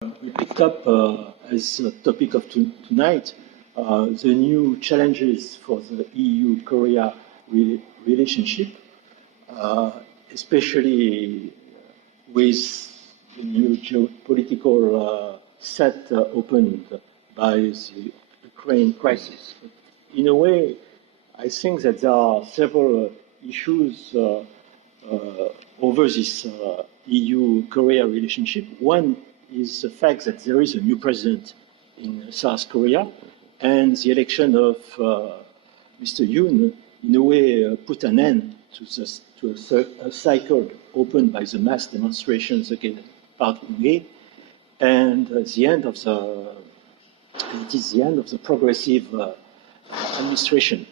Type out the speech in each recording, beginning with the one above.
We picked up as a topic of tonight the new challenges for the EU-Korea relationship, especially with the new geopolitical set opened by the Ukraine crisis. In a way, I think that there are several issues over this EU-Korea relationship. One is the fact that there is a new president in South Korea, and the election of Mr. Yoon, in a way, put an end to a cycle opened by the mass demonstrations against Park Geun-hye, and the end of it is the end of the progressive administration.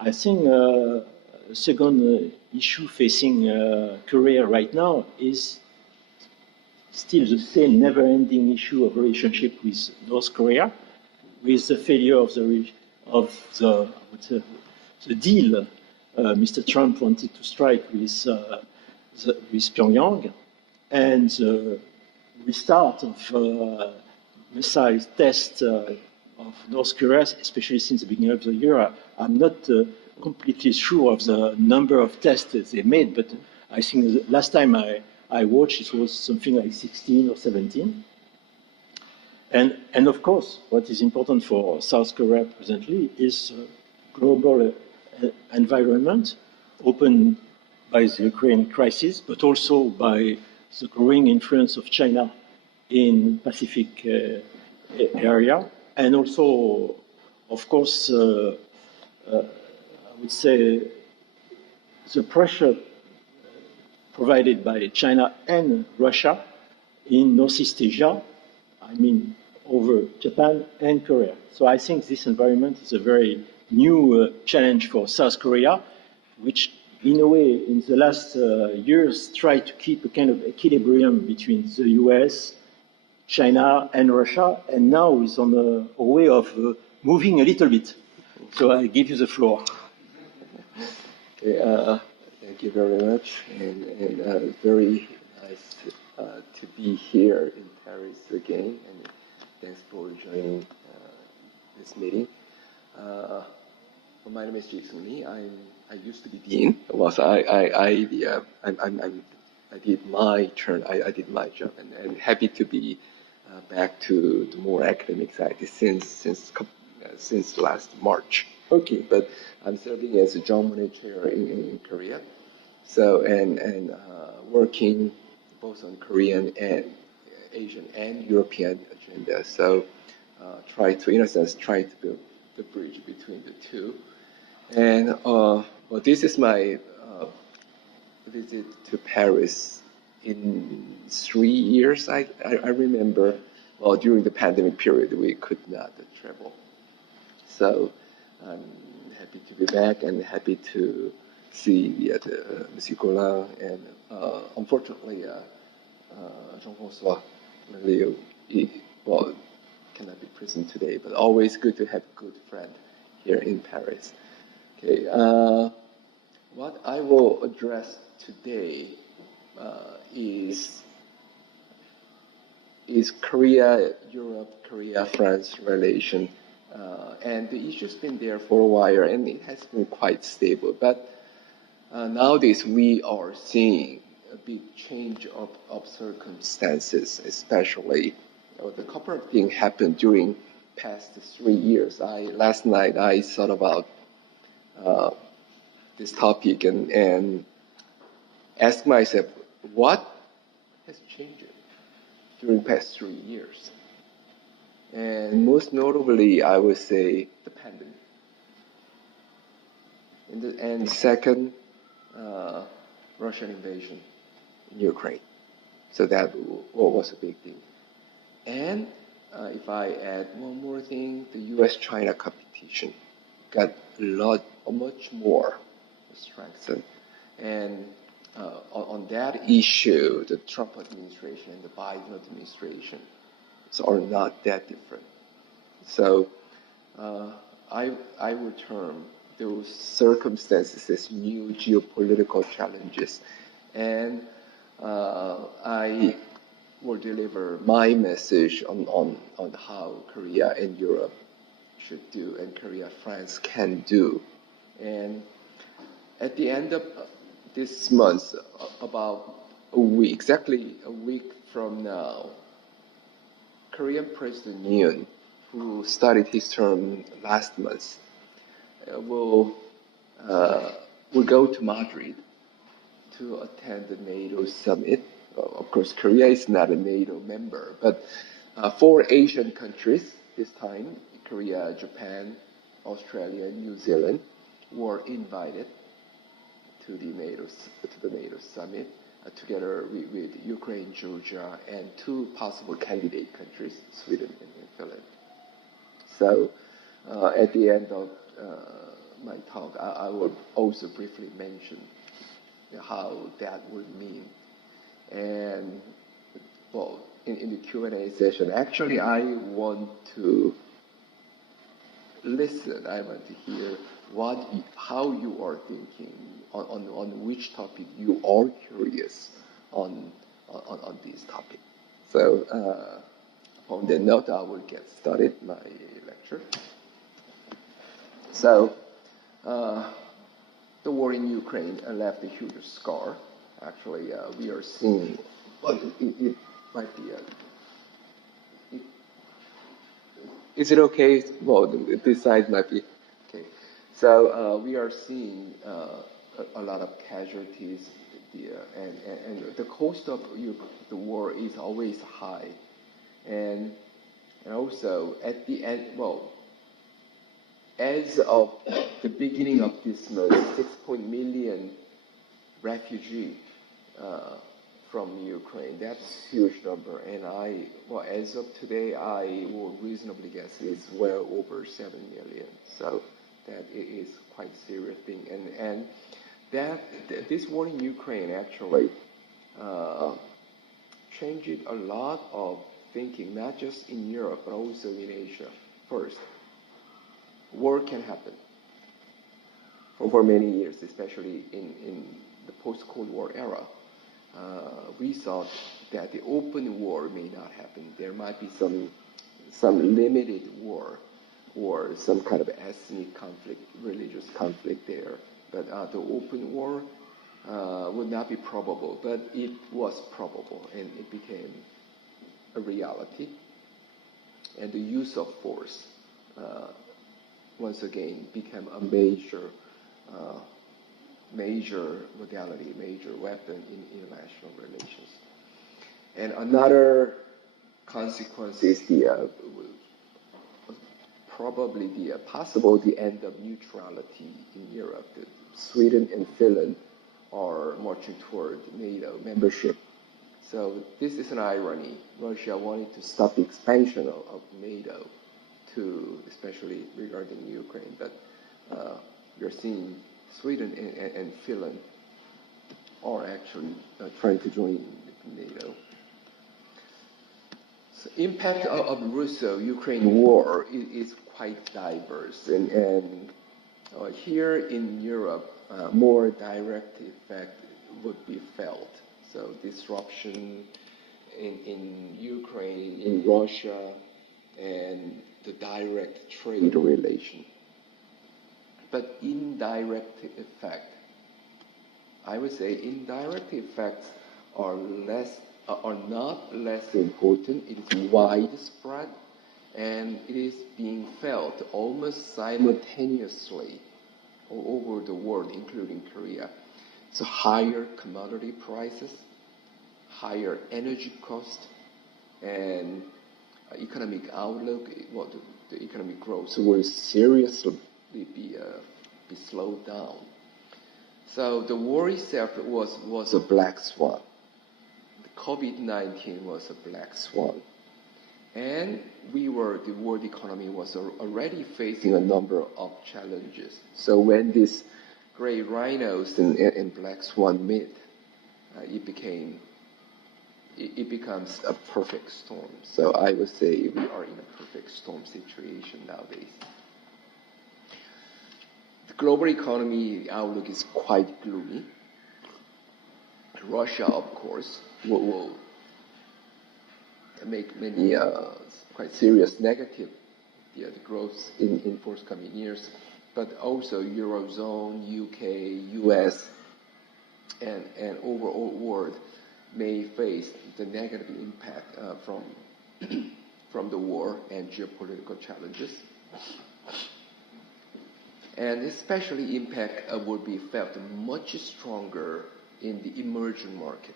I think the second issue facing Korea right now is still the same never-ending issue of relationship with North Korea, with the failure of the deal Mr. Trump wanted to strike with Pyongyang, and the restart of missile tests of North Korea, especially since the beginning of the year. I'm not completely sure of the number of tests that they made, but I think the last time I watched, it was something like 16 or 17. And of course, what is important for South Korea presently is global environment opened by the Ukraine crisis, but also by the growing influence of China in Pacific area, and also, of course, I would say the pressure provided by China and Russia in Northeast Asia, I mean, over Japan and Korea. So I think this environment is a very new challenge for South Korea, which in a way, in the last years, tried to keep a kind of equilibrium between the US, China, and Russia, and now is on a way of moving a little bit. So I give you the floor. Okay, thank you very much, and very nice to be here in Paris again, and thanks for joining this meeting. My name is Jae-Seung. I used to be dean. I did my turn. I did my job, and happy to be back to the more academic side since last March. Okay, but I'm serving as a John Monnet chair in Korea. So and working both on Korean and Asian and European agenda. So try to, in a sense, try to build the bridge between the two. And well, this is my visit to Paris in 3 years. I remember. Well, during the pandemic period, we could not travel. So I'm happy to be back and happy to see Monsieur Collin and unfortunately Jean-François really well cannot be present today, but always good to have a good friend here in Paris. Okay, what I will address today is Korea-Europe, Korea-France relation. And the issue's been there for a while, and it has been quite stable. But nowadays, we are seeing a big change of circumstances, especially the couple of things happened during past 3 years. Last night, I thought about this topic and asked myself, what has changed during past 3 years? And most notably, I would say the pandemic. And second, Russian invasion in Ukraine. So that was a big thing. And if I add one more thing, the US-China competition got much more strengthened. And on that issue, the Trump administration and the Biden administration are not that different. So I would term those circumstances as new geopolitical challenges. And I will deliver my message on how Korea and Europe should do, and Korea, France can do. And at the end of this month, about a week, exactly a week from now, Korean President Yoon, who started his term last month, will go to Madrid to attend the NATO summit. Of course, Korea is not a NATO member, but 4 Asian countries this time, Korea, Japan, Australia, and New Zealand, were invited to the NATO summit, together with Ukraine, Georgia, and 2 possible candidate countries, Sweden and Finland. So at the end of my talk, I will also briefly mention how that would mean. And well, in the Q&A session, actually I want to listen, I want to hear how you are thinking, on which topic you are curious on this topic. So on that note, I will get started my lecture. So the war in Ukraine left a huge scar. Actually, we are seeing, well, it might be is it okay? Well, this side might be okay. So we are seeing a lot of casualties, and the cost of the war is always high, and also at the end, well, as of the beginning of this month, 6 million refugees from Ukraine. That's a huge number, and as of today, I will reasonably guess it's well over 7 million. So that is quite a serious thing, and this war in Ukraine actually changed a lot of thinking, not just in Europe but also in Asia. First, war can happen for many years, especially in the post-Cold War era. We thought that the open war may not happen. There might be some limited war or some kind of ethnic conflict, religious conflict there. But the open war would not be probable, but it was probable, and it became a reality. And the use of force, once again, became a major modality, major weapon in international relations. And another consequence is probably the end of neutrality in Europe. Sweden and Finland are marching toward NATO membership. So this is an irony. Russia wanted to stop the expansion of NATO, especially regarding Ukraine, but you're seeing Sweden and Finland are actually trying to join NATO. So impact of Russo-Ukraine war is quite diverse, and here in Europe, more direct effect would be felt. So disruption in Ukraine, in Russia, and the direct trade relation. But indirect effect, I would say indirect effects are not less important. It is widespread, and it is being felt almost simultaneously all over the world, including Korea. So higher commodity prices, higher energy cost, and economic outlook, well, the economic growth will seriously be slowed down. So the war itself was a black swan. The COVID-19 was a black swan. And the world economy was already facing a number of challenges. So when these gray rhinos and black swan meet, it becomes a perfect storm. So I would say we are in a perfect storm situation nowadays. The global economy outlook is quite gloomy. Russia, of course, will make many quite serious negative the growth in forthcoming years. But also Eurozone, UK, US, and overall world may face the negative impact from the war and geopolitical challenges. And especially impact will be felt much stronger in the emerging market.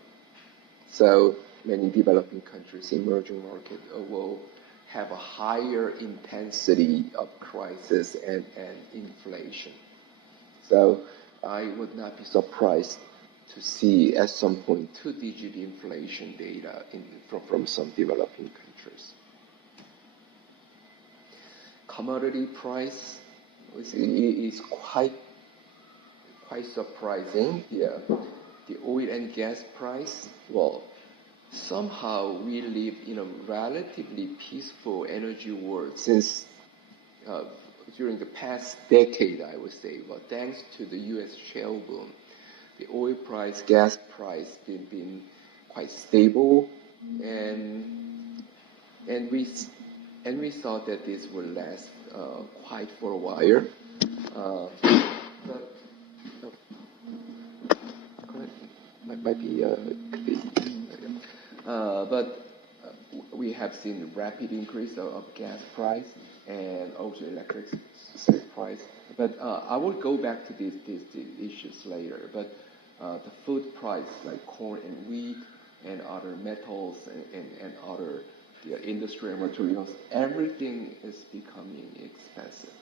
So many developing countries, emerging market, will have a higher intensity of crisis and inflation. So I would not be surprised to see at some point two-digit inflation data from some developing countries. Commodity price is quite surprising. Yeah, the oil and gas price. Well, somehow we live in a relatively peaceful energy world since during the past decade, I would say. Well, thanks to the U.S. shale boom, the oil price, gas price been quite stable, and we thought that this would last quite for a while. But might be but we have seen rapid increase of gas price and also electricity price. But I will go back to these issues later. But the food price, like corn and wheat and other metals and other industrial materials, everything is becoming expensive.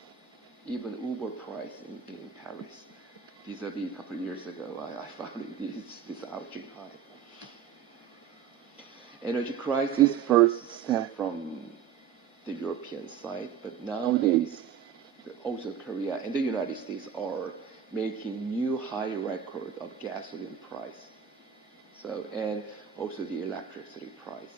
Even Uber price in Paris, vis-a-vis a couple of years ago, I found this ouching high. Energy crisis first stemmed from the European side, but nowadays also Korea and the United States are making new high record of gasoline price. So, and also the electricity price.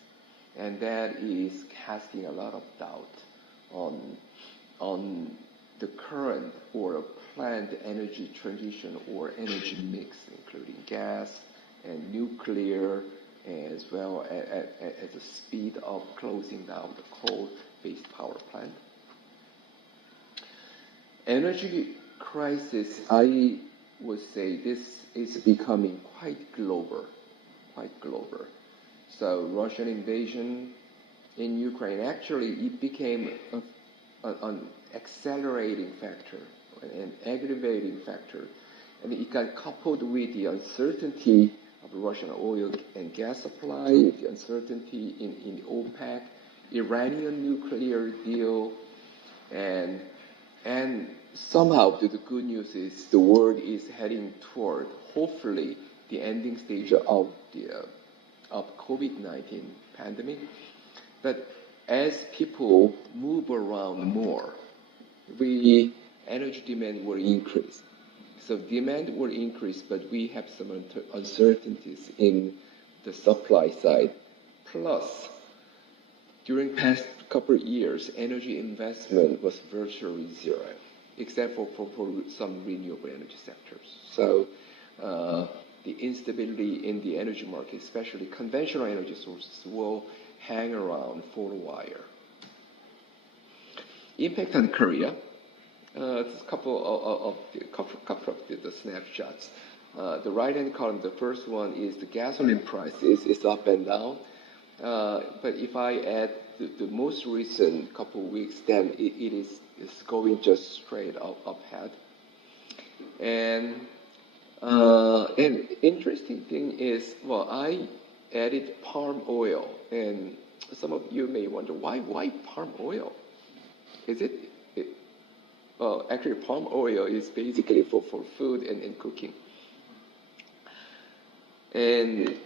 And that is casting a lot of doubt on the current or planned energy transition or energy mix, including gas and nuclear, as well as the speed of closing down the coal-based power plant. Energy crisis, I would say this is becoming quite global. So Russian invasion in Ukraine, actually it became an accelerating factor, an aggravating factor. And it got coupled with the uncertainty of Russian oil and gas supply, the uncertainty in OPEC, Iranian nuclear deal, and somehow the good news is the world is heading toward, hopefully, the ending stage of COVID-19 pandemic. But as people move around more, energy demand will increase. So demand will increase, but we have some uncertainties in the supply side. Plus, during past couple of years, energy investment was virtually zero, except for some renewable energy sectors. So the instability in the energy market, especially conventional energy sources, will hang around for a while. Impact on Korea. A couple of the snapshots. The right-hand column, the first one is the gasoline price is up and down. But if I add the most recent couple of weeks, then it is going just straight up ahead. And interesting thing is, well, I added palm oil, and some of you may wonder why palm oil? Is it? Well, actually, palm oil is basically for food and cooking. And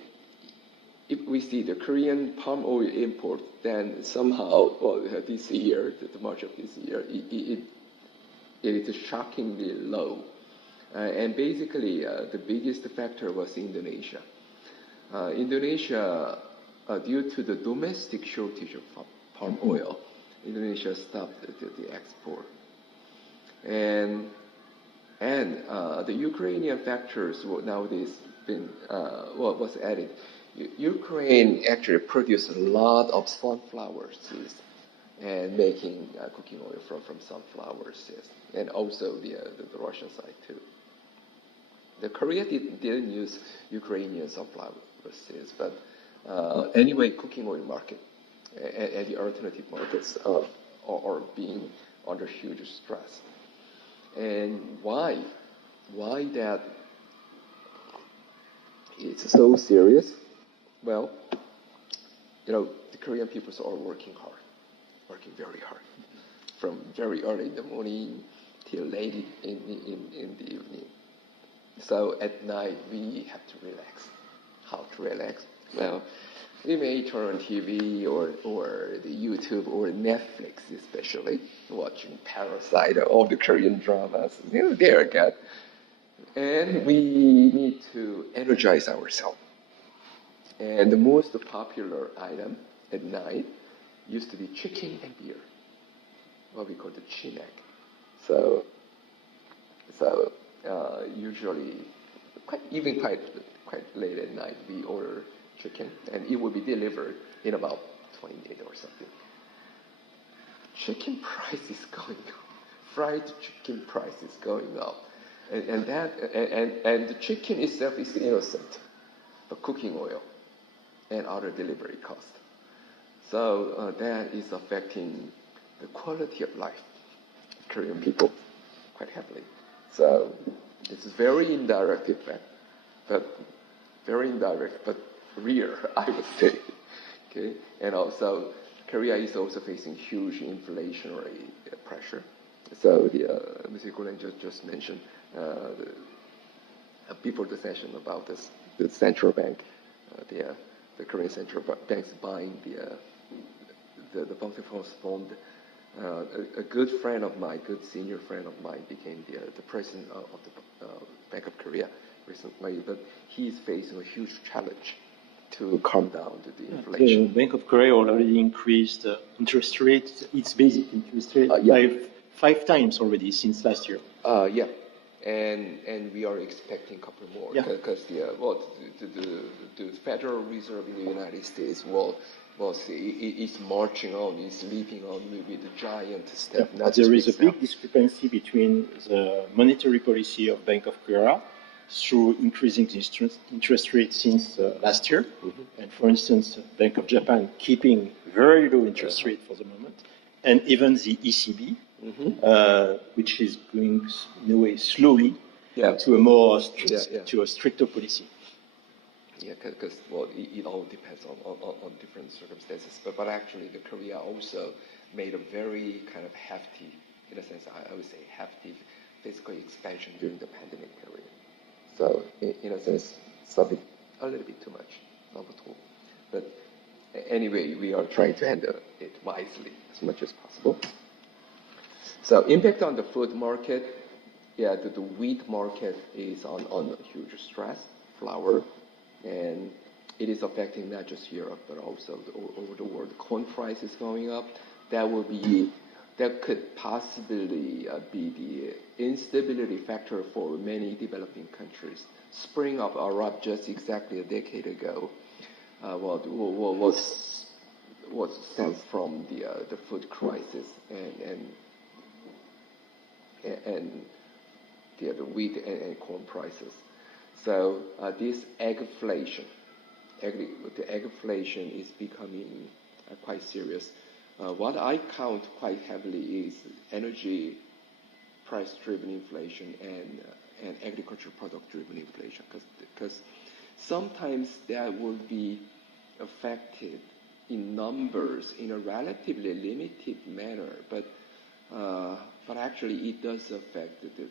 if we see the Korean palm oil import, then somehow, well, this year, the March of this year, it is shockingly low. And basically, the biggest factor was Indonesia. Indonesia, due to the domestic shortage of palm oil, Indonesia stopped the export. And the Ukrainian factors nowadays was added. Ukraine actually produced a lot of sunflower seeds and making cooking oil from sunflower seeds, and also the Russian side too. The Korea didn't use Ukrainian sunflower seeds, but anyway, cooking oil market and the alternative markets are being under huge stress. And why? Why that it's so serious? Well, the Korean people are working hard, working very hard, from very early in the morning till late in the evening. So at night we have to relax. How to relax? Well, we may turn on TV or the YouTube or Netflix, especially watching Parasite or all the Korean dramas. There again, and we need to energize ourselves. And the most popular item at night used to be chicken and beer, what we call the chinek. So usually, quite late at night, we order chicken, and it will be delivered in about 20 minutes or something. Chicken price is going up. Fried chicken price is going up, and the chicken itself is innocent, but cooking oil and other delivery costs. So that is affecting the quality of life of Korean people quite heavily. So it's very indirect effect, but real, I would say. Okay, and also Korea is also facing huge inflationary pressure. So Mr. Gulen just mentioned before the session about this, the central bank, the Korean central banks buying the bond fund. A good friend of mine, good senior friend of mine, became the president of the Bank of Korea recently, but he's facing a huge challenge to calm down the inflation. The Bank of Korea already increased interest rates, its basic interest rate, by 5 times already since last year. Yeah, and we are expecting a couple more because the Federal Reserve in the United States is marching on, is leaping on with a giant step. Yeah, there is a big discrepancy between the monetary policy of Bank of Korea through increasing the interest rate since last year. Mm-hmm. And for instance, Bank of Japan keeping very low interest rate for the moment, and even the ECB, which is going in a way slowly to a more to a stricter policy. Yeah, because it all depends on different circumstances. But actually, the Korea also made a very kind of hefty, in a sense, I would say hefty fiscal expansion during the pandemic period. So in a sense, a little bit too much, not at all. But anyway, we are trying to handle it wisely as much as possible. So impact on the food market, the wheat market is on huge stress, flour, and it is affecting not just Europe but also over the world. Corn price is going up. That could possibly be the instability factor for many developing countries. Spring of Arab just exactly a decade ago was stems from the food crisis and the wheat and corn prices. So this eggflation, the eggflation is becoming quite serious. What I count quite heavily is energy price-driven inflation and agricultural product-driven inflation, because sometimes that will be affected in numbers in a relatively limited manner, but actually it does affect the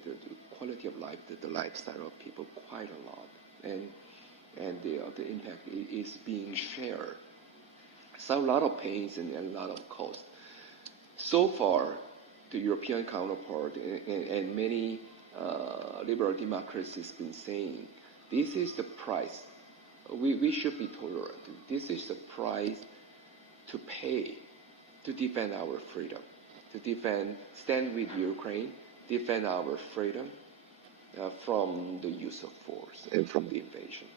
quality of life, the lifestyle of people quite a lot, and the impact is being shared. So a lot of pains and a lot of cost. So far, the European counterpart and many liberal democracies have been saying, this is the price. We should be tolerant. This is the price to pay to defend our freedom, to stand with Ukraine, defend our freedom from the use of force and from the invasion.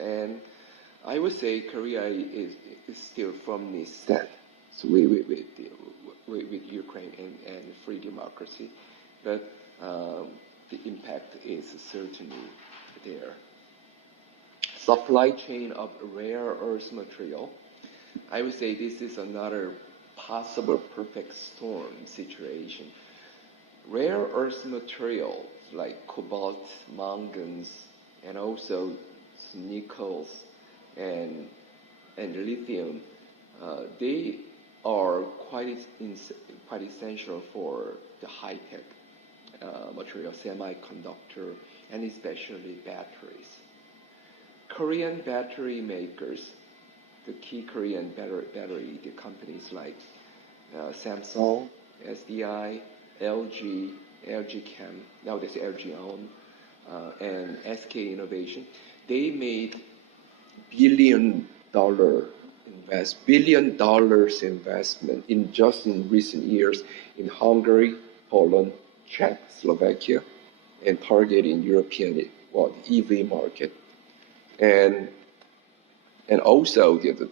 And I would say Korea is still firmly stand with Ukraine and free democracy, but the impact is certainly there. Supply chain of rare earth material. I would say this is another possible perfect storm situation. Rare earth materials like cobalt, manganese, and also nickels and lithium, they are quite essential for the high-tech material, semiconductor, and especially batteries. Korean battery makers, the key Korean battery the companies like Samsung, SDI, LG, LG Chem, nowadays LG ON, and SK Innovation, they made billion dollars investment in just in recent years in Hungary, Poland, Czech, Slovakia, and targeting European EV market, and also the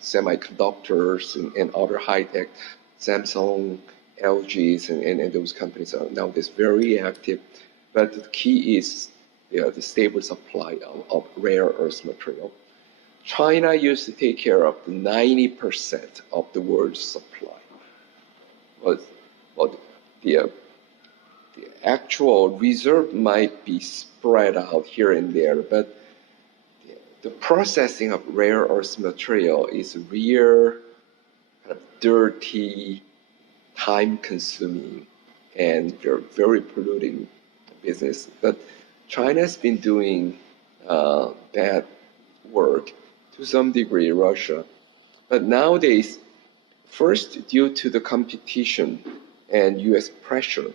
semiconductors and other high tech, Samsung, LGs, and those companies are nowadays very active. But the key is the stable supply of rare earth material. China used to take care of 90% of the world's supply. But the actual reserve might be spread out here and there, but the processing of rare earth material is real kind of dirty, time-consuming, and very polluting business. But China has been doing that work to some degree, Russia. But nowadays, first due to the competition and U.S. pressure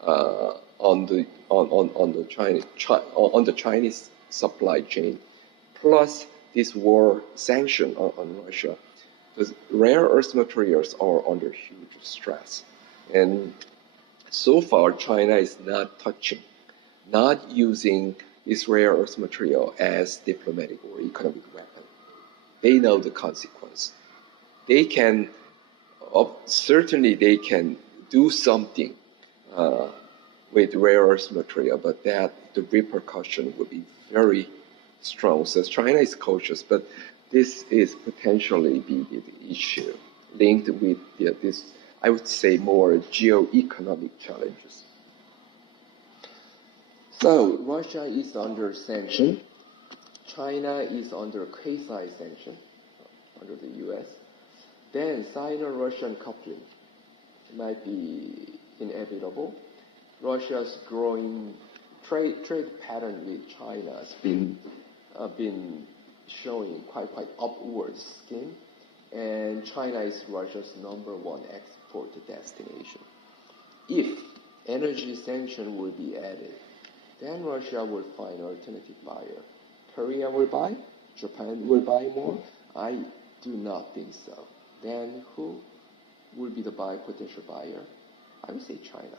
on the Chinese supply chain, plus this war sanction on Russia, the rare earth materials are under huge stress. And so far, China is not using this rare earth material as diplomatic or economic weapon. They know the consequence. They can, certainly they can do something with rare earth material, but that the repercussion would be very strong. So China is cautious, but this is potentially the issue linked with this, I would say, more geo-economic challenges. So Russia is under sanction. China is under quasi-sanction under the U.S. Then Sino-Russian coupling might be inevitable. Russia's growing trade pattern with China has been showing quite upward scheme, and China is Russia's #1 export destination. If energy sanction will be added, then Russia will find alternative buyer. Korea will buy, Japan will buy more. I do not think so. Then who will be the potential buyer? I would say China.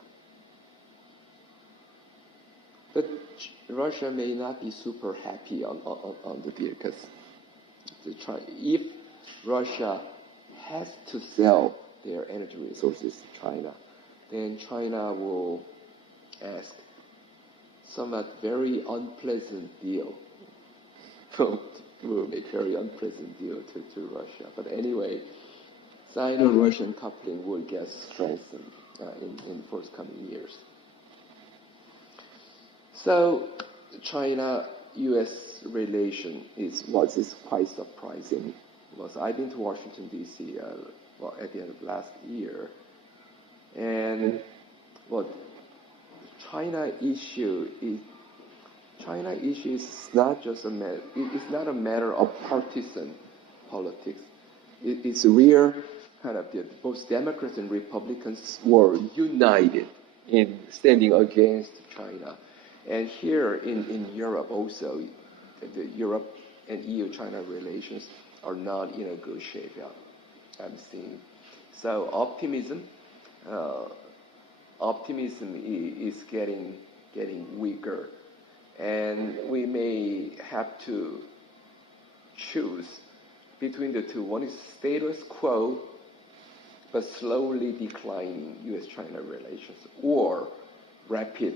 But Russia may not be super happy on the deal, because if Russia has to sell their energy resources to China, then China will ask somewhat very unpleasant deal. Will make very unpleasant deal to Russia. But anyway, Sino-Russian coupling will get strengthened in forthcoming years. So China-U.S. relation is quite surprising. Because I've been to Washington D.C. At the end of last year, and China issue is not just it's not a matter of partisan politics. It's real kind of both Democrats and Republicans were united in standing against China. And here in Europe also, the Europe and EU-China relations are not in a good shape yet, I'm seeing. So optimism is getting weaker, and we may have to choose between the two. One is status quo, but slowly declining U.S.-China relations, or rapid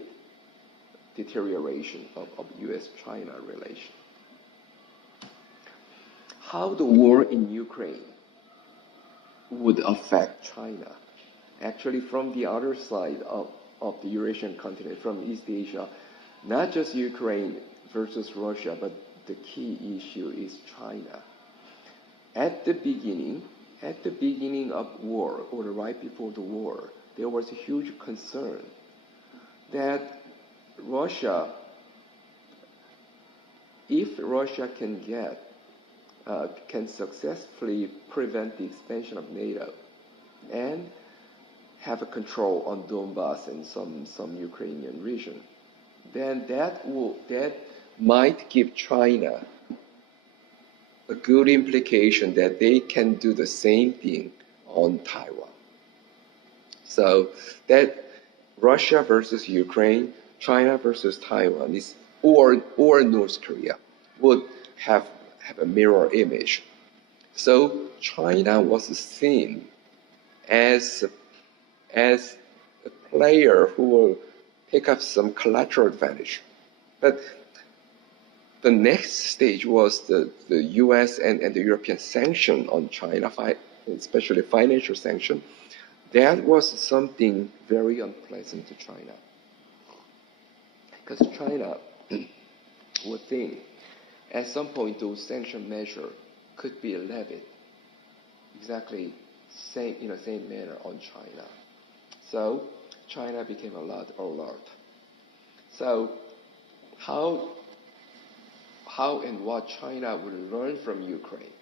deterioration of U.S.-China relations. How the war in Ukraine would affect China? Actually, from the other side of the Eurasian continent, from East Asia, not just Ukraine versus Russia, but the key issue is China. At the beginning of war, or right before the war, there was a huge concern that Russia, if Russia can successfully prevent the expansion of NATO and have a control on Donbass and some Ukrainian region, then that might give China a good implication that they can do the same thing on Taiwan. So that Russia versus Ukraine, China versus Taiwan, or North Korea would have a mirror image. So China was seen as a player who will pick up some collateral advantage. But the next stage was the US and the European sanction on China, especially financial sanction. That was something very unpleasant to China. Because China would think at some point those sanction measures could be levied exactly in the same manner on China. So China became a lot alert. So how and what China will learn from Ukraine,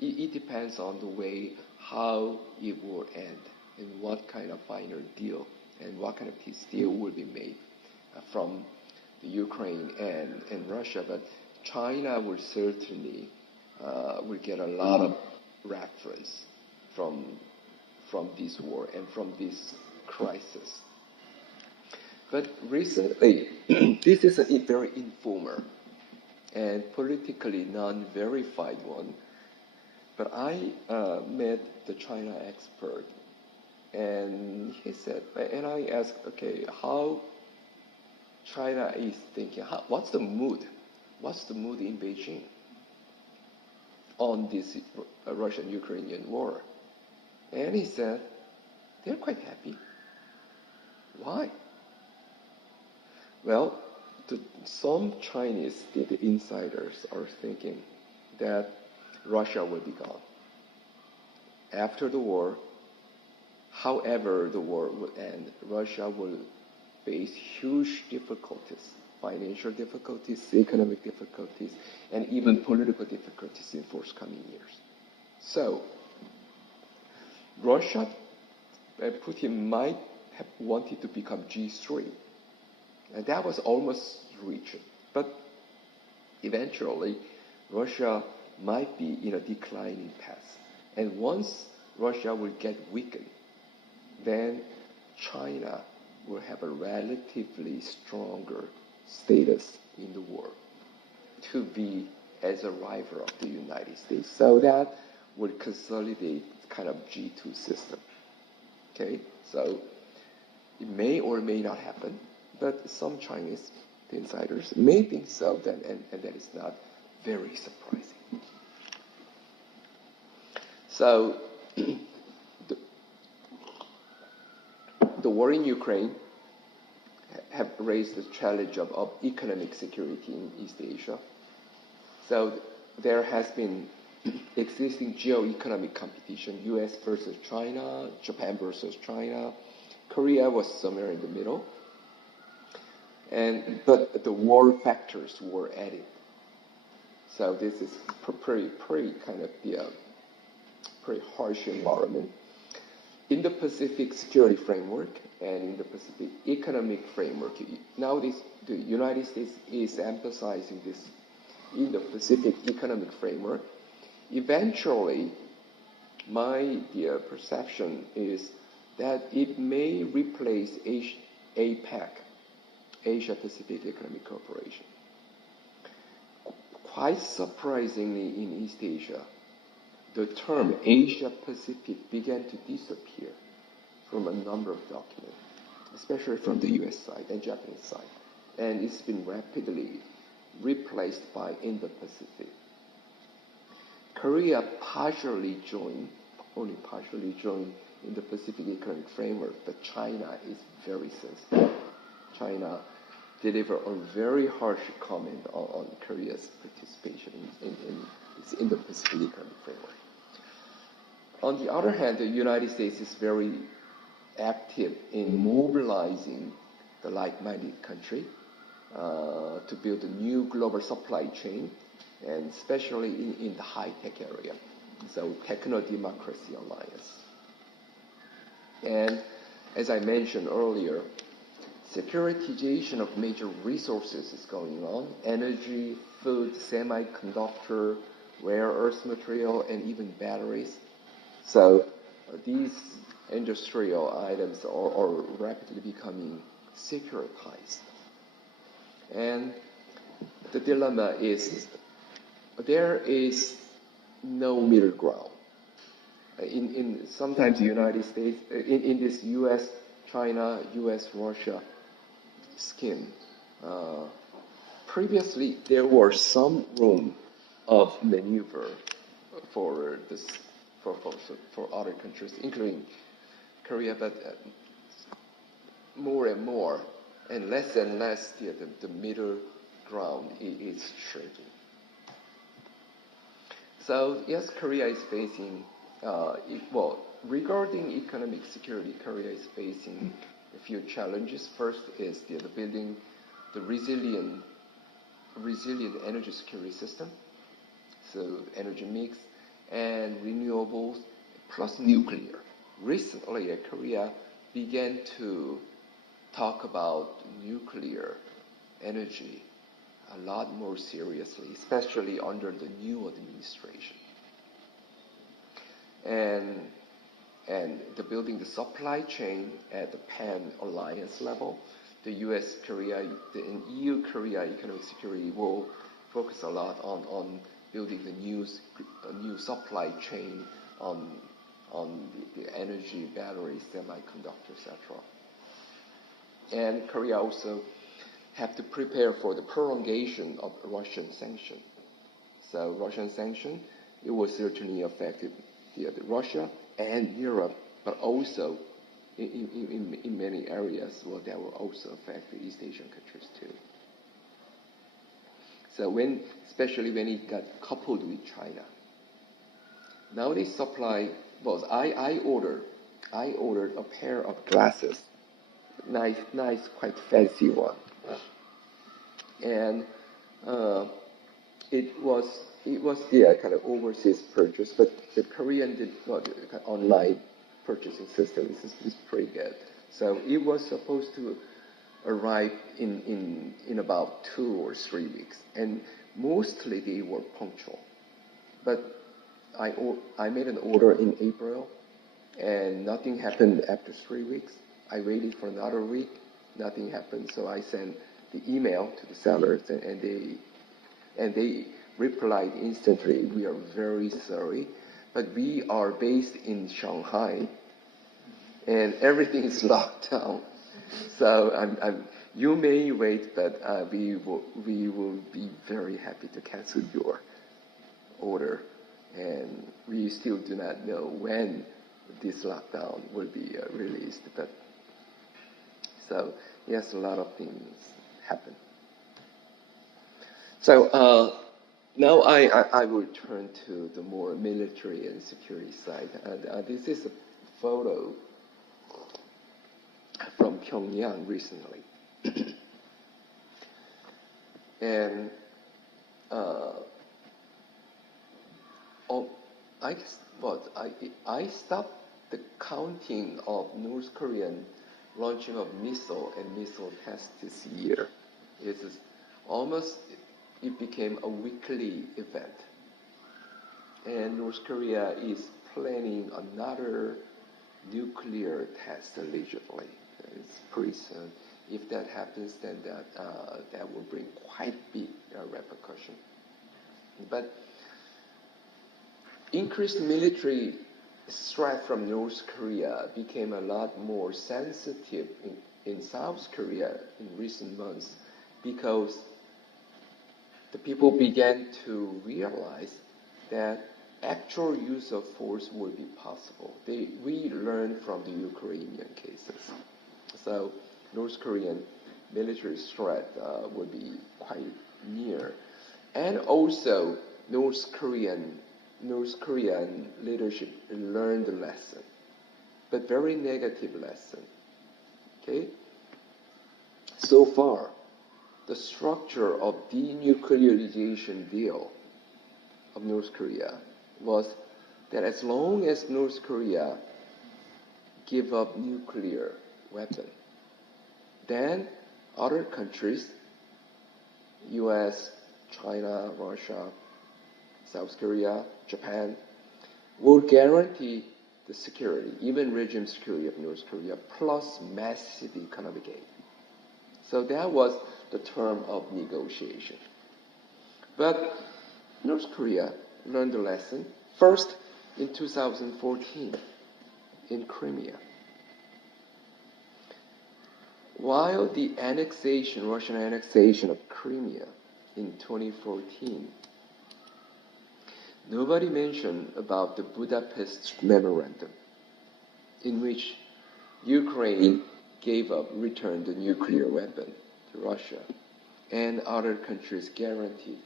it depends on the way how it will end and what kind of final deal and what kind of peace deal will be made from the Ukraine and Russia. But China will certainly will get a lot of reference from this war and from this crisis. But recently, this is a very informal and politically non-verified one. But I met the China expert, and he said, and I asked, okay, how China is thinking, what's the mood? What's the mood in Beijing on this Russian-Ukrainian war? And he said, they're quite happy. Why? Well, some Chinese, the insiders, are thinking that Russia will be gone after the war. However the war will end, Russia will face huge difficulties, financial difficulties, economic difficulties, and even political difficulties in forthcoming years. So Russia, Putin might have wanted to become G3. And that was almost reached. But eventually, Russia might be in a declining path. And once Russia will get weakened, then China will have a relatively stronger status in the world to be as a rival of the United States. So that would consolidate kind of G2 system. Okay, so it may or may not happen, but some Chinese insiders may think so, and that is not very surprising. So the war in Ukraine have raised the challenge of economic security in East Asia. So there has been existing geo-economic competition, US versus China, Japan versus China. Korea was somewhere in the middle. But the war factors were added. So this is pretty kind of the pretty harsh environment. In the Pacific security framework and in the Pacific economic framework, now the United States is emphasizing this in the Pacific economic framework. Eventually, my perception is that it may replace APEC, Asia Pacific Economic Cooperation. quite surprisingly in East Asia, the term Asia Pacific began to disappear from a number of documents, especially from the US side and Japanese side. And it's been rapidly replaced by Indo-Pacific. Korea only partially joined in the Pacific Economic Framework, but China is very sensitive. China delivered a very harsh comment on Korea's participation in this Indo-Pacific Economic Framework. On the other hand, the United States is very active in mobilizing the like-minded country to build a new global supply chain, and especially in the high-tech area, so Techno-Democracy Alliance. And as I mentioned earlier, securitization of major resources is going on: energy, food, semiconductor, rare earth material, and even batteries. So these industrial items are rapidly becoming securitized. And the dilemma is there is no middle ground. In sometimes the United States, in this U.S. China, U.S. Russia scheme, previously there was some room of maneuver for other countries, including Korea, but more and more and less the middle ground is shrinking. So yes, Korea is facing, regarding economic security, Korea is facing a few challenges. First is the building the resilient energy security system, so energy mix and renewables plus nuclear. Recently, Korea began to talk about nuclear energy a lot more seriously, especially under the new administration. And the building the supply chain at the pan-alliance level, the U.S.-Korea and EU-Korea economic security will focus a lot on building the new supply chain on the energy, battery, semiconductor, etc. And Korea also have to prepare for the prolongation of Russian sanction. So Russian sanction, it will certainly affect Russia and Europe, but also in many areas, that will also affect the East Asian countries too. So especially when it got coupled with China. Nowadays supply, I ordered a pair of glasses, nice, quite fancy one. And it was the kind of overseas purchase, but the Korean online purchasing system is pretty good. So it was supposed to arrive in about 2 or 3 weeks, and mostly they were punctual. But I made an order in April, and nothing happened after 3 weeks. I waited for another week, nothing happened. So I sent the email to the sellers, and they replied instantly, "We are very sorry, but we are based in Shanghai, and everything is locked down. So you may wait, but we will be very happy to cancel your order, and we still do not know when this lockdown will be released." But so yes, a lot of things happen. So now I will turn to the more military and security side. And this is a photo from Pyongyang recently. And I stopped the counting of North Korean launching of missile and missile tests this year. It became a weekly event. And North Korea is planning another nuclear test allegedly. It's pretty soon. If that happens, then that will bring quite big repercussion. But increased military threat from North Korea became a lot more sensitive in South Korea in recent months because the people began to realize that actual use of force would be possible. We learned from the Ukrainian cases. So North Korean military threat would be quite near. And also North Korean leadership learned the lesson, but very negative lesson. Okay? So far, the structure of denuclearization deal of North Korea was that as long as North Korea give up nuclear weapon, then other countries, US, China, Russia, South Korea, Japan, will guarantee the security, even regime security of North Korea, plus massive economic aid. So that was the term of negotiation. But North Korea learned the lesson first in 2014 in Crimea. While the Russian annexation of Crimea in 2014, nobody mentioned about the Budapest Memorandum, in which Ukraine returned the nuclear weapon to Russia, and other countries guaranteed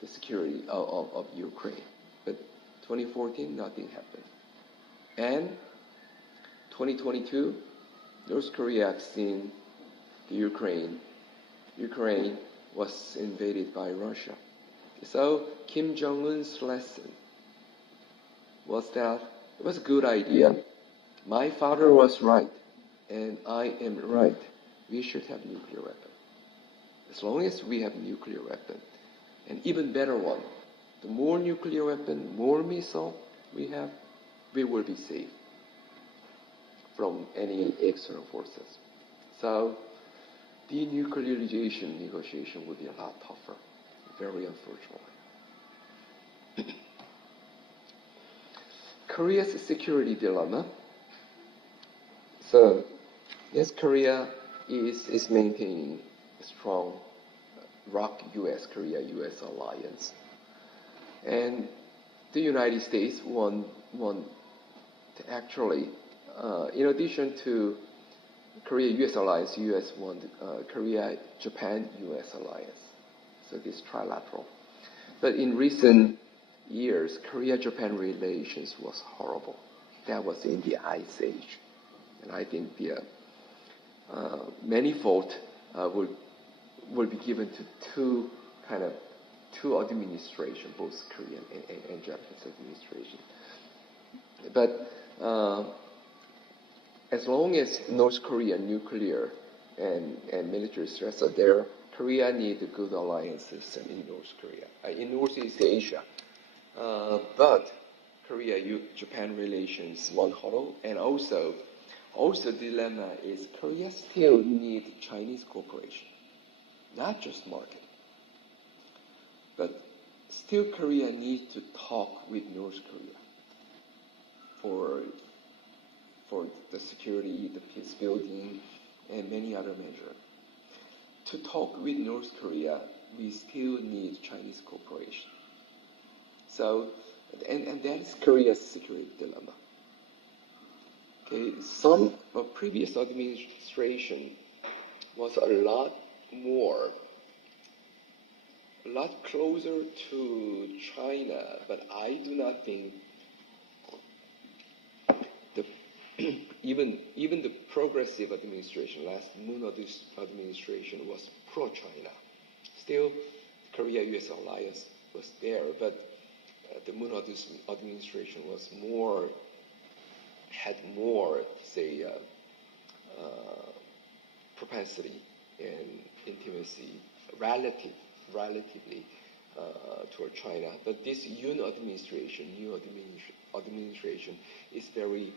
the security of Ukraine. But 2014, nothing happened. And 2022, North Korea have seen the Ukraine was invaded by Russia. So Kim Jong-un's lesson was that it was a good idea. My father was right, and I am right. We should have nuclear weapon. As long as we have nuclear weapon, and even better one, the more nuclear weapon, more missile we have, we will be safe from any external forces. So denuclearization negotiation would be a lot tougher, very unfortunately. Korea's security dilemma. So, yes, Korea is maintaining a strong Korea-US alliance. And the United States want to actually, in addition to Korea-US alliance, US want Korea-Japan-US alliance. So this trilateral. But in recent years, Korea-Japan relations was horrible. That was in the Ice Age. And I think the many fault will be given to two administration, both Korean and Japanese administration. But as long as North Korea nuclear and military threats are there, Korea needs a good alliance system in Northeast Asia. But Korea-Japan relations one hollow, and also dilemma is Korea still needs Chinese cooperation, not just market. But still Korea needs to talk with North Korea for the security, the peace building, and many other measures. To talk with North Korea, we still need Chinese cooperation. So, and that is Korea's security dilemma. Okay, some previous administration was a lot closer to China, but I do not think even the progressive administration, last Monnet administration, was pro-China. Still, Korea-US alliance was there, but the Monnet administration was had more, say, propensity and intimacy, relatively toward China. But this new administration is very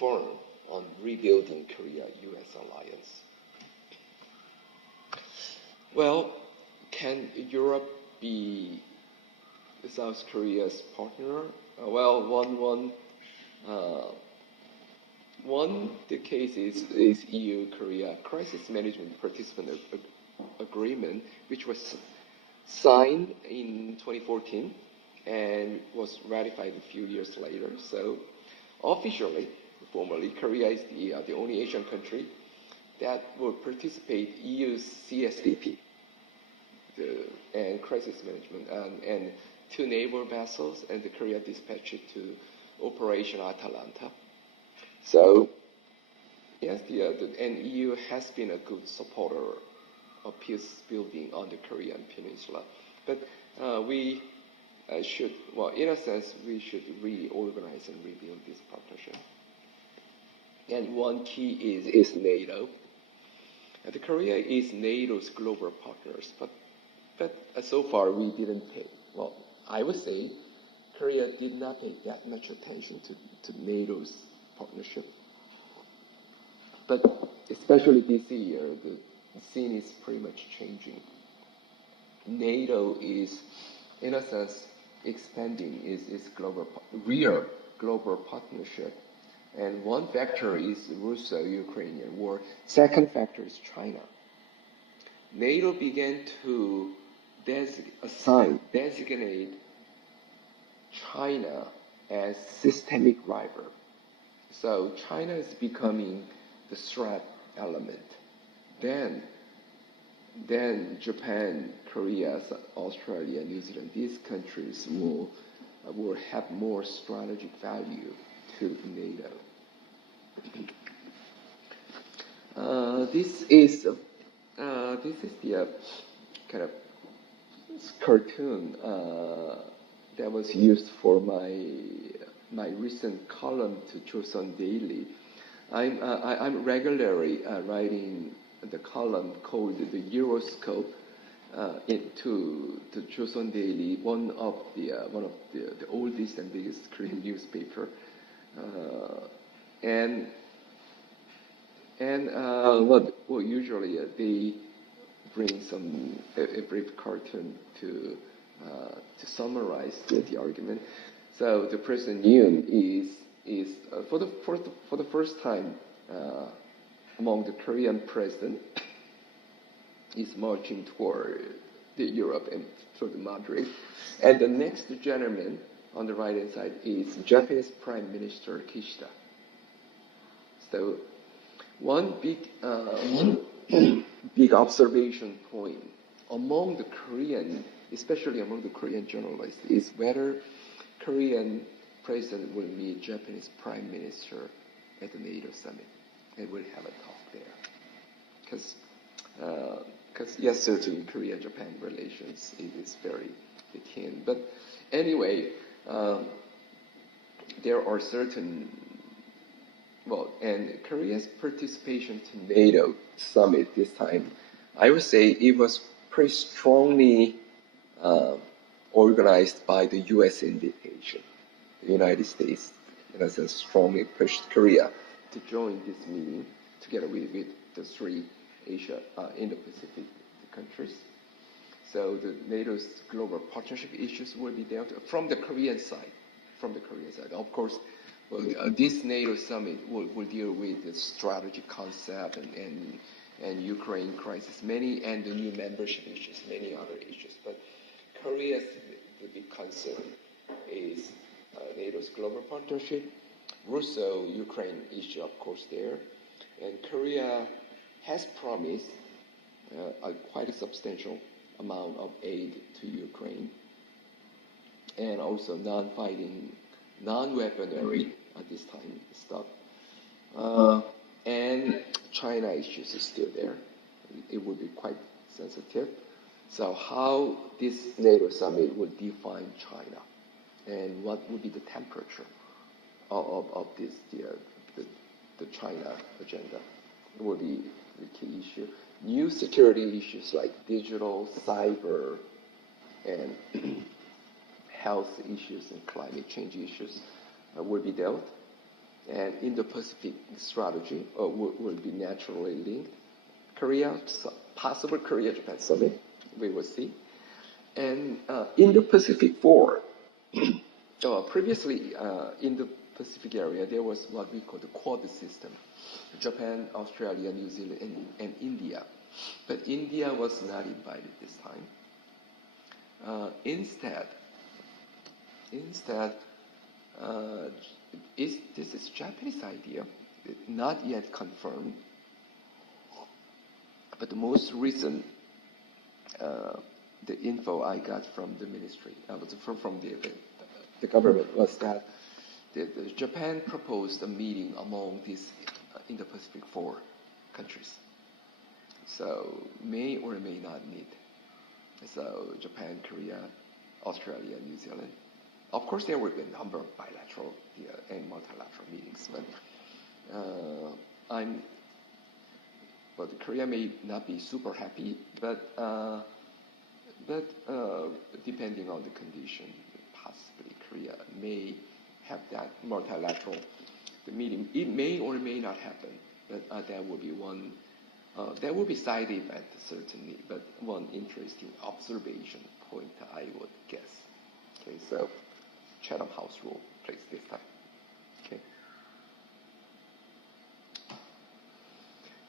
firm on rebuilding Korea-US alliance. Well, can Europe be South Korea's partner. The case is EU-Korea Crisis Management Participant Agreement, which was signed in 2014 and was ratified a few years later. So officially, formally, Korea is the only Asian country that will participate EU's CSDP and crisis management, and 2 naval vessels, and the Korea dispatched it to Operation Atalanta. So yes, and EU has been a good supporter of peace building on the Korean Peninsula, but we should, in a sense, we should reorganize and rebuild this partnership. And one key is NATO. And Korea is NATO's global partners, but so far we didn't pay. Well, I would say Korea did not pay that much attention to NATO's partnership. But especially this year, the scene is pretty much changing. NATO is, in a sense, expanding its real global partnership. And one factor is Russo-Ukrainian war. Second factor is China. NATO began to designate China as systemic rival. So China is becoming the threat element. Then Japan, Korea, Australia, New Zealand, these countries will have more strategic value to NATO. This is the kind of cartoon that was used for my recent column to Joseon Daily. I'm regularly writing the column called the Euroscope into the Joseon Daily, one of the oldest and biggest Korean newspaper, usually they bring a brief cartoon to summarize the argument. So the President Yoon is for the first time among the Korean president is marching toward Europe and toward Madrid, and the next gentleman on the right hand side is Japanese Prime Minister Kishida. So one big observation point among the Korean, especially among the Korean journalists, is whether Korean president will meet Japanese Prime Minister at the NATO summit and will have a talk there. Because yes, certainly Korea-Japan relations is very keen. But anyway, there are certain, and Korea's participation to NATO summit this time, I would say it was pretty strongly organized by the U.S. invitation. The United States, in a sense, strongly pushed Korea to join this meeting together with the 3 Asia, Indo-Pacific countries. So the NATO's global partnership issues will be dealt from the Korean side. Of course, this NATO summit will deal with the strategic concept and Ukraine crisis, and the new membership issues, many other issues. But Korea's the big concern is NATO's global partnership, Russo-Ukraine issue, of course, there, and Korea has promised quite a substantial amount of aid to Ukraine, and also non-fighting, non-weaponry at this time stuff. And China issues is still there. It would be quite sensitive. So how this NATO summit would define China, and what would be the temperature of this the China agenda will be the key issue. New security issues like digital, cyber, and health issues and climate change issues will be dealt. And Indo-Pacific strategy will be naturally linked. Possible Korea-Japan summit, we will see. And in the Pacific Four, previously in the Pacific area, there was what we call the Quad system: Japan, Australia, New Zealand, and India. But India was not invited this time. Instead, this is Japanese idea, not yet confirmed. But the most recent, the info I got from the ministry, from the government, was that Japan proposed a meeting among these Indo-Pacific four countries. So may or may not meet. So Japan, Korea, Australia, New Zealand. Of course, there will be a number of bilateral and multilateral meetings, but Korea may not be super happy, but depending on the condition, possibly Korea may have that multilateral meeting. It may or may not happen, but that will be one. That will be side event certainly, but one interesting observation point I would guess. Okay, so Chatham House rule plays this time. Okay,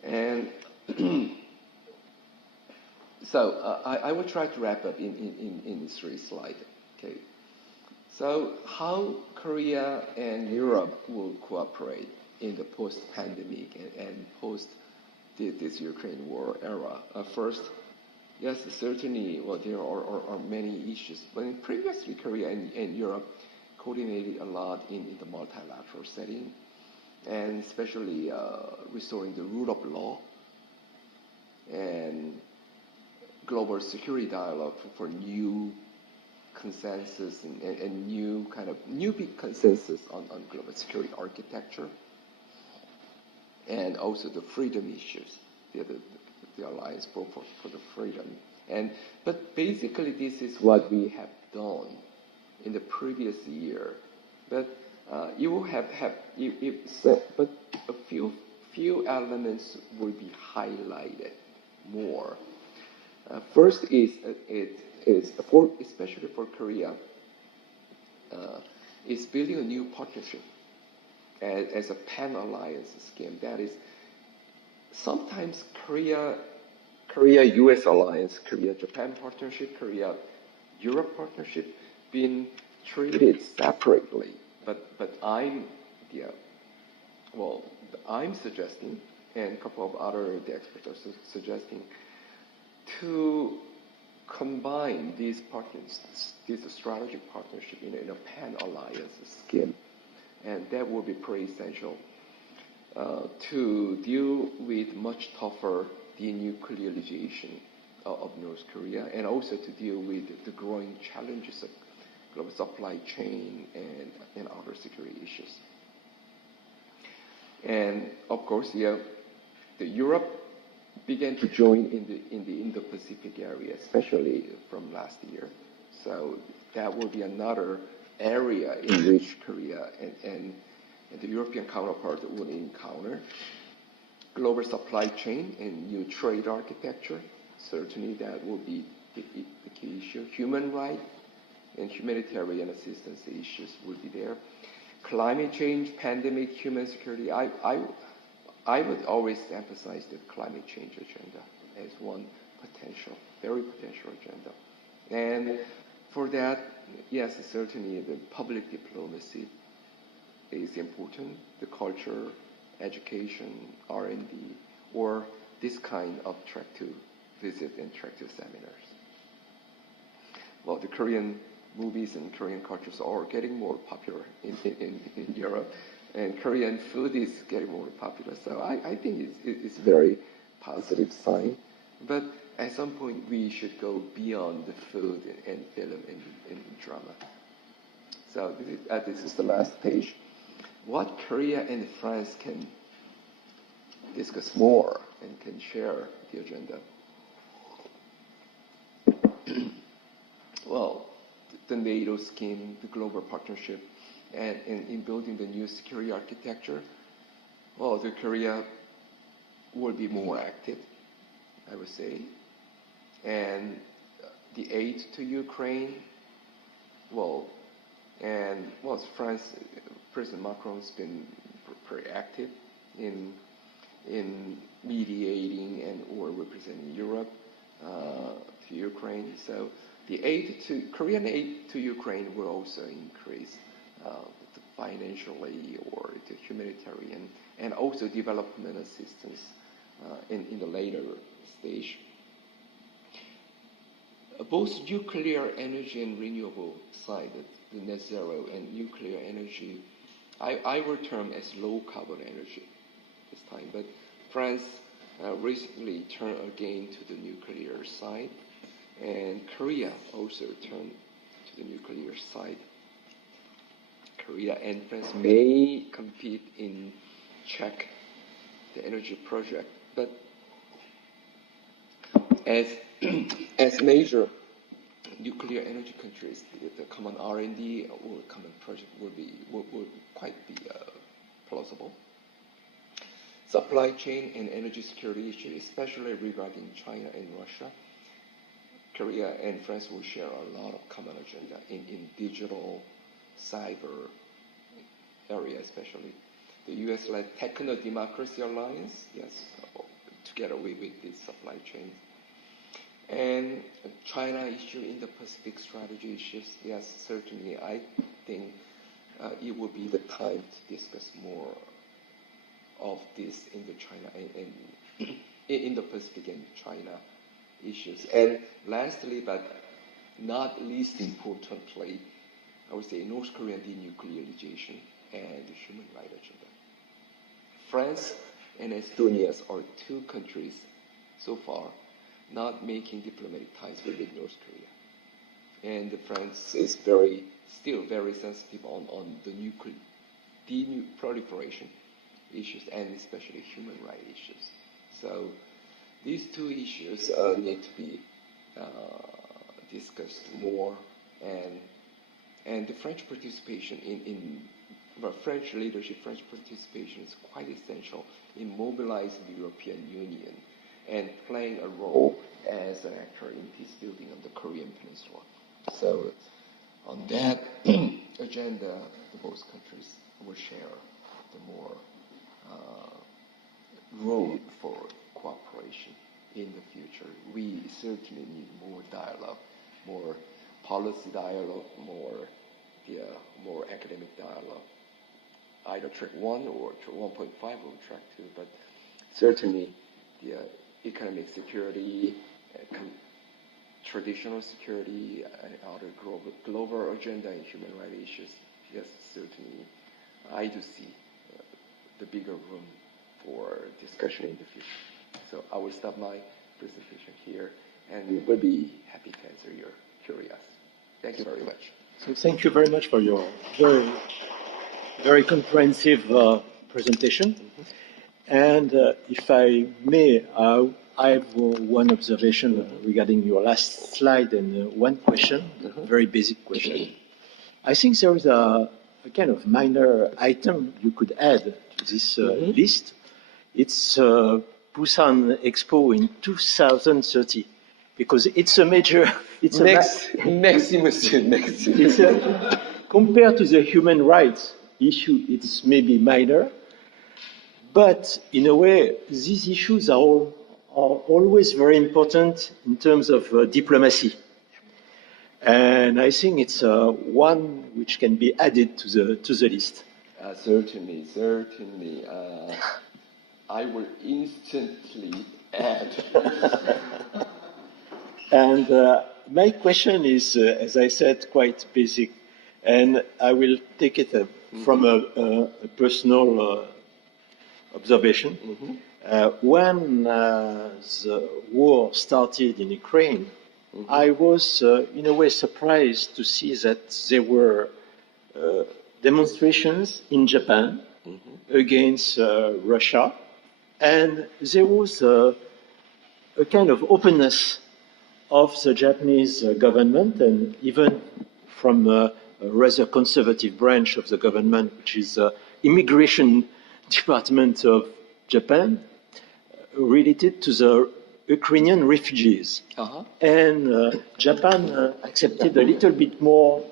and so I will try to wrap up in 3 slides. Okay, so how Korea and Europe will cooperate in the post-pandemic and post this Ukraine war era. First, yes, certainly, well, there are many issues. But previously, Korea and Europe coordinated a lot in the multilateral setting, and especially restoring the rule of law and global security dialogue for new consensus and new big consensus on global security architecture, and also the freedom issues, the alliance for the freedom. But basically, this is what we have done in the previous year. But you will but a few elements will be highlighted more. First is especially for Korea, is building a new partnership as a pan-alliance scheme. That is, sometimes Korea-US alliance, Korea-Japan partnership, Korea-Europe partnership being treated separately. But I'm suggesting, and a couple of other experts are suggesting, to combine these partners, this strategic partnership in a pan-alliance scheme. And that will be pretty essential to deal with much tougher denuclearization of North Korea, and also to deal with the growing challenges of global supply chain and other security issues. And of course, the Europe began to join in the Indo-Pacific area, especially from last year. So that will be another area in which Korea and the European counterpart will encounter global supply chain and new trade architecture. Certainly that will be the key issue. Human rights and humanitarian assistance issues will be there. Climate change, pandemic, human security. I would always emphasize the climate change agenda as one very potential agenda. And for that, yes, certainly the public diplomacy is important. The culture, education, R&D, or this kind of track to visit and track to seminars. Well, the Korean movies and Korean cultures are getting more popular in Europe, and Korean food is getting more popular. So I think it's a very positive sign. But at some point, we should go beyond the food and film and drama. So this is the last page. What Korea and France can discuss more and can share the agenda. Well, the NATO scheme, the global partnership, and in building the new security architecture, well, the Korea will be more active, I would say. And the aid to Ukraine, France, President Macron has been very active in mediating and or representing Europe to Ukraine. So the Korean aid to Ukraine will also increase financially or the humanitarian and also development assistance in the later stage. Both nuclear energy and renewable side, the net zero and nuclear energy, I will term as low carbon energy this time. But France recently turned again to the nuclear side, and Korea also turned to the nuclear side. Korea and France may compete in Czech, the energy project, but as major nuclear energy countries, the common R&D or common project would quite be plausible. Supply chain and energy security issues, especially regarding China and Russia, Korea and France will share a lot of common agenda in digital, cyber area, especially. The U.S.-led Techno-Democracy Alliance, yes, together with these supply chains. And China issue in the Pacific strategy issues, yes, certainly I think it would be the time to discuss more of this in the China and in the Pacific and China issues. And lastly, but not least importantly, I would say North Korean denuclearization and the human rights agenda. France and Estonia are two countries so far not making diplomatic ties with North Korea. And France is still very sensitive on the proliferation issues and especially human rights issues. So these two issues need to be discussed more, and the French participation French leadership, French participation is quite essential in mobilizing the European Union and playing a role as an actor in peace building on the Korean Peninsula. So on that agenda, both countries will share the more road for cooperation in the future. We certainly need more dialogue, more policy dialogue, more academic dialogue, either track 1 or track 1.5 or track 2, but certainly the economic security, traditional security, other global agenda and human rights issues, yes, certainly I do see the bigger room for discussion in the future. So I will stop my presentation here and will be happy to answer your curiosity. Thank you very much. So thank you very much for your very, very comprehensive presentation. Mm-hmm. And if I may, I have one observation regarding your last slide and one question, a very basic question. I think there is a kind of minor item you could add to this list. It's Busan Expo in 2030, because it's a major. It's compared to the human rights issue, it's maybe minor, but in a way, these issues are always very important in terms of diplomacy. And I think it's one which can be added to the list. Certainly. I will instantly add. And my question is, as I said, quite basic, and I will take it from a personal observation. When the war started in Ukraine, I was in a way surprised to see that there were demonstrations in Japan against Russia, and there was a kind of openness of the Japanese government, and even from a rather conservative branch of the government, which is the Immigration Department of Japan, related to the Ukrainian refugees. And Japan accepted a little bit more.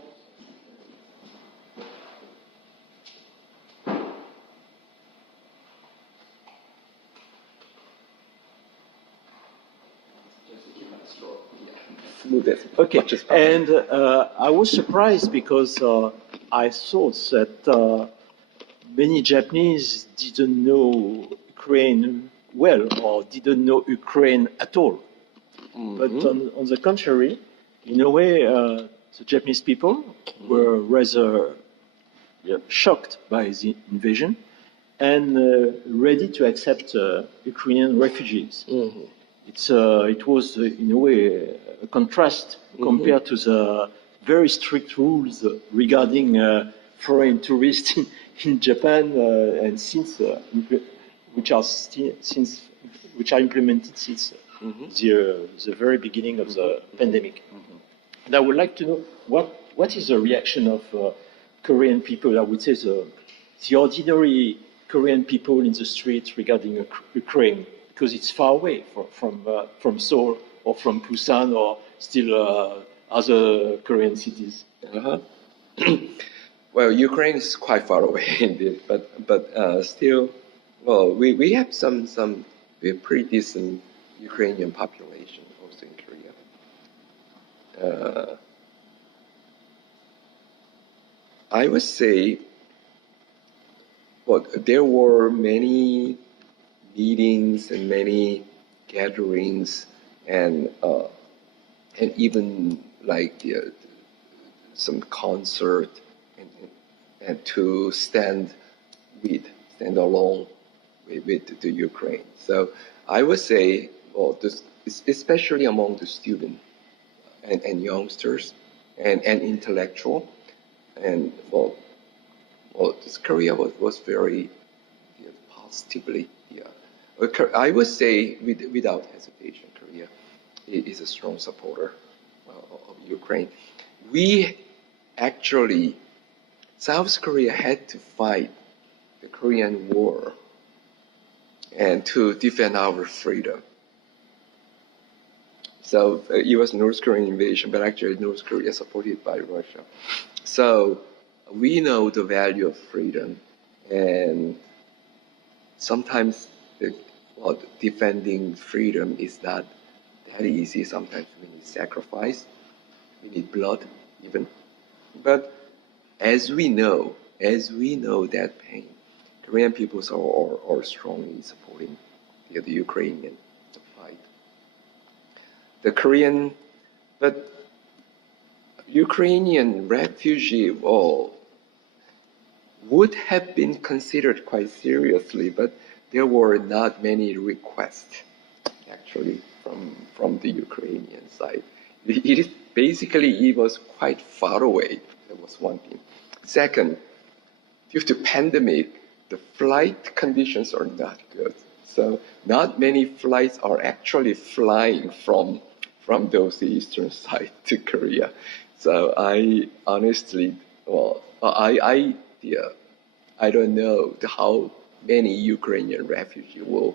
Okay, and I was surprised because I thought that many Japanese didn't know Ukraine well or didn't know Ukraine at all. But on the contrary, in a way, the Japanese people were rather shocked by the invasion and ready to accept Ukrainian refugees. It was, in a way, a contrast compared to the very strict rules regarding foreign tourists in Japan, and which are implemented since the very beginning of the pandemic. And I would like to know what is the reaction of Korean people? I would say the ordinary Korean people in the streets regarding Ukraine, because it's far away from Seoul or from Busan or still other Korean cities. Well, Ukraine is quite far away indeed, but still, well, we have some pretty decent Ukrainian population also in Korea. I would say, well, there were many meetings and many gatherings and even like some concert and to stand alone with the Ukraine. So I would say, well, especially among the students and youngsters and intellectual, and well, this Korea was very positively. I would say without hesitation, Korea is a strong supporter of Ukraine. We actually, South Korea had to fight the Korean War and to defend our freedom. So it was North Korean invasion, but actually North Korea supported by Russia. So we know the value of freedom, and sometimes defending freedom is not that easy. Sometimes we need sacrifice, we need blood even. But as we know that pain, Korean peoples are strongly supporting the Ukrainian fight. The Korean, but Ukrainian refugee would have been considered quite seriously, but there were not many requests actually from the Ukrainian side. It was quite far away. That was one thing. Second, due to pandemic, the flight conditions are not good. So not many flights are actually flying from those eastern side to Korea. So I honestly, I don't know how many Ukrainian refugees will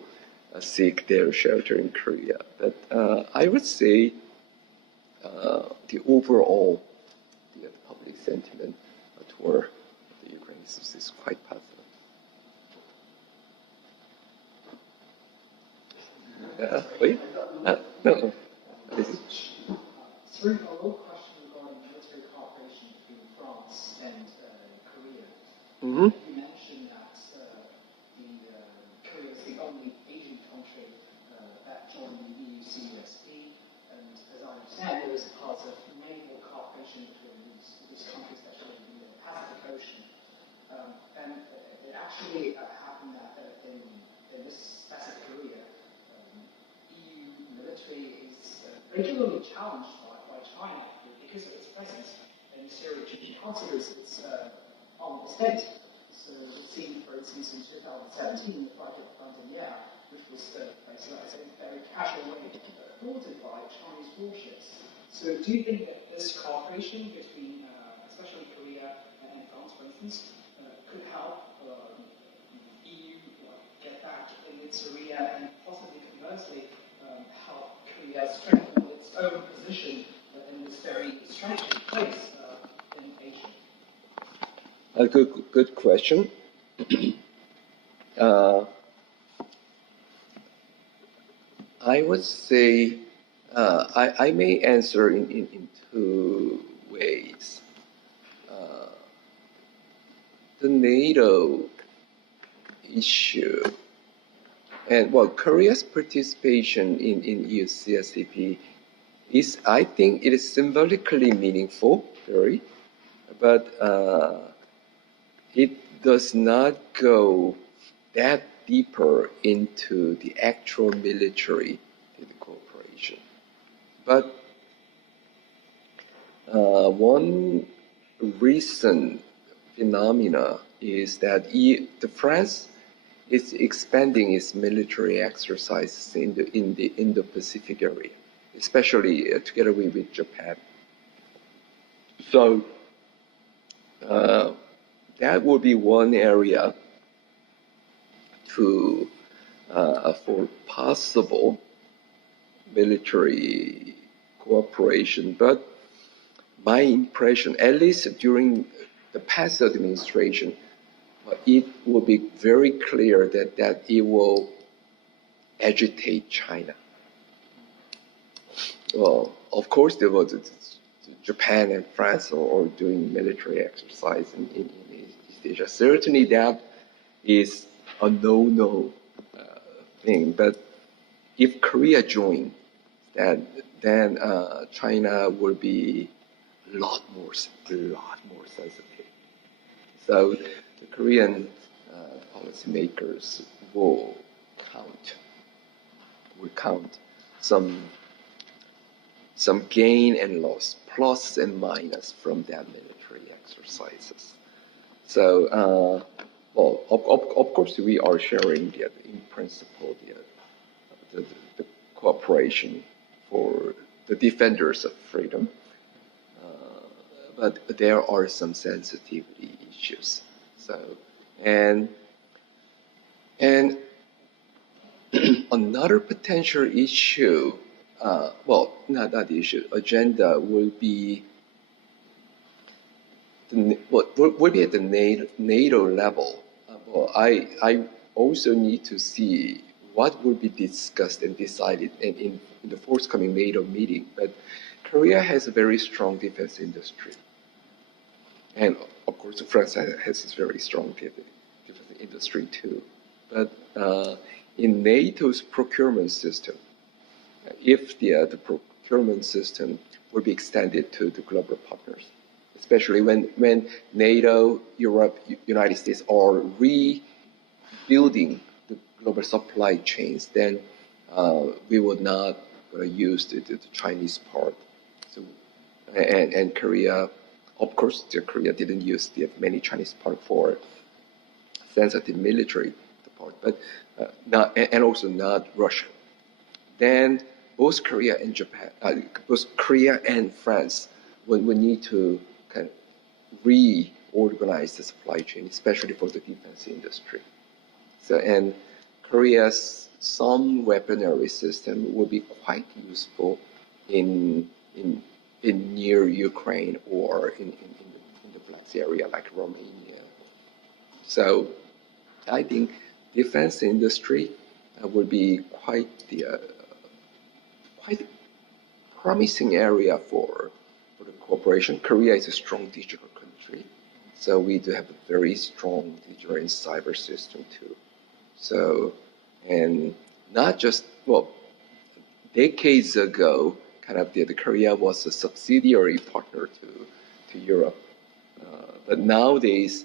seek their shelter in Korea. But I would say the overall public sentiment toward the Ukraine is quite positive. Wait? No. Sorry, a little question regarding military cooperation between France and Korea. You mentioned that Korea is the only Asian country that joined the EUCSP, and as I understand, there is a part of naval cooperation between these countries, especially in the Pacific Ocean. And it actually happened that in this specific area, EU military is regularly challenged by China because of its presence in this area, which it considers its armed state. So we've seen, for instance, in 2017, the project Monnet, which was basically, I think, very casually thwarted by Chinese warships. So do you think that this cooperation between, especially Korea and France, for instance, could help EU get back in its area and possibly conversely help A good question. I would say I may answer in two ways. The NATO issue and well, Korea's participation in EU CSCP is, I think, it is symbolically meaningful, very, but it does not go that deeper into the actual military cooperation. But one recent phenomena is that the France is expanding its military exercises in the Indo-Pacific area, especially together with Japan. So that would be one area for possible military cooperation. But my impression, at least during the past administration, it will be very clear that it will agitate China. Well, of course, there was Japan and France are doing military exercise in East Asia. Certainly, that is a no-no thing. But if Korea joins, then China will be a lot more sensitive. So the Korean policymakers will count some gain and loss, plus and minus from that military exercises. So, well, of course, we are sharing in principle the cooperation for the defenders of freedom, but there are some sensitivity issues. So, and another potential issue, well, not issue, agenda will be what will be at the NATO level. Well, I also need to see what will be discussed and decided in the forthcoming NATO meeting. But Korea has a very strong defense industry. And of course, France has a very strong defense industry too. But in NATO's procurement system, if the procurement system will be extended to the global partners, especially when NATO, Europe, United States are rebuilding the global supply chains, then we will not use the Chinese part. So, and Korea, of course, Korea didn't use many Chinese part for sensitive military part, but not, and also not Russia. Then both Korea and Japan, both Korea and France will need to kind of reorganize the supply chain, especially for the defense industry. So, and Korea's some weaponry system will be quite useful in near Ukraine or in the Black Sea area like Romania. So I think defense industry will be quite promising area for the cooperation. Korea is a strong digital country, so we do have a very strong digital and cyber system too. So, and not just, well, decades ago, kind of the Korea was a subsidiary partner to Europe. But nowadays,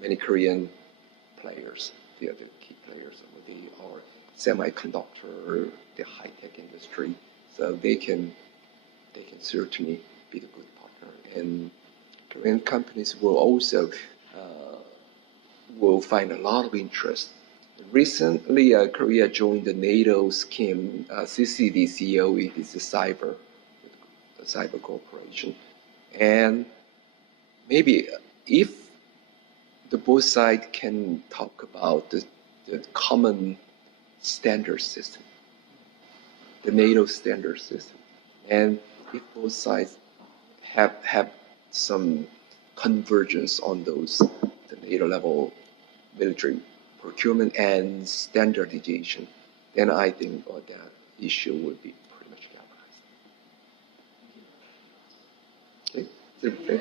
many Korean players, the other key players, they are semiconductor, the high-tech industry, so they can certainly be a good partner. And Korean companies will also will find a lot of interest. Recently, Korea joined the NATO scheme, CCDCOE, this is cyber cooperation. And maybe if the both sides can talk about the common standard system, the NATO standard system, and if both sides have some convergence on those the NATO level military procurement and standardization, then I think that issue would be pretty much galvanized. Okay.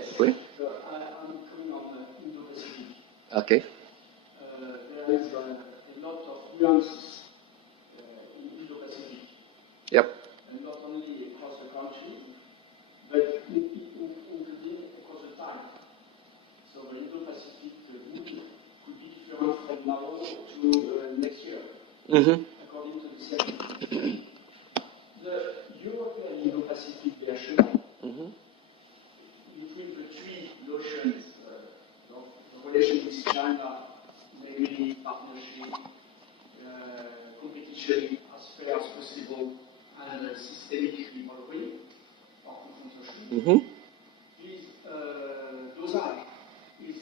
I'm coming on Indo-Pacific. Okay. There is a lot of nuances in Indo-Pacific. Yep. And not only across the country, but including across the time. So the Indo-Pacific mood could be different from now to next year, according to the setting. The European Indo-Pacific version, between the three notions, the relation with China, namely partnership, competition as fair as possible, and systemic rivalry or confrontation. Those are is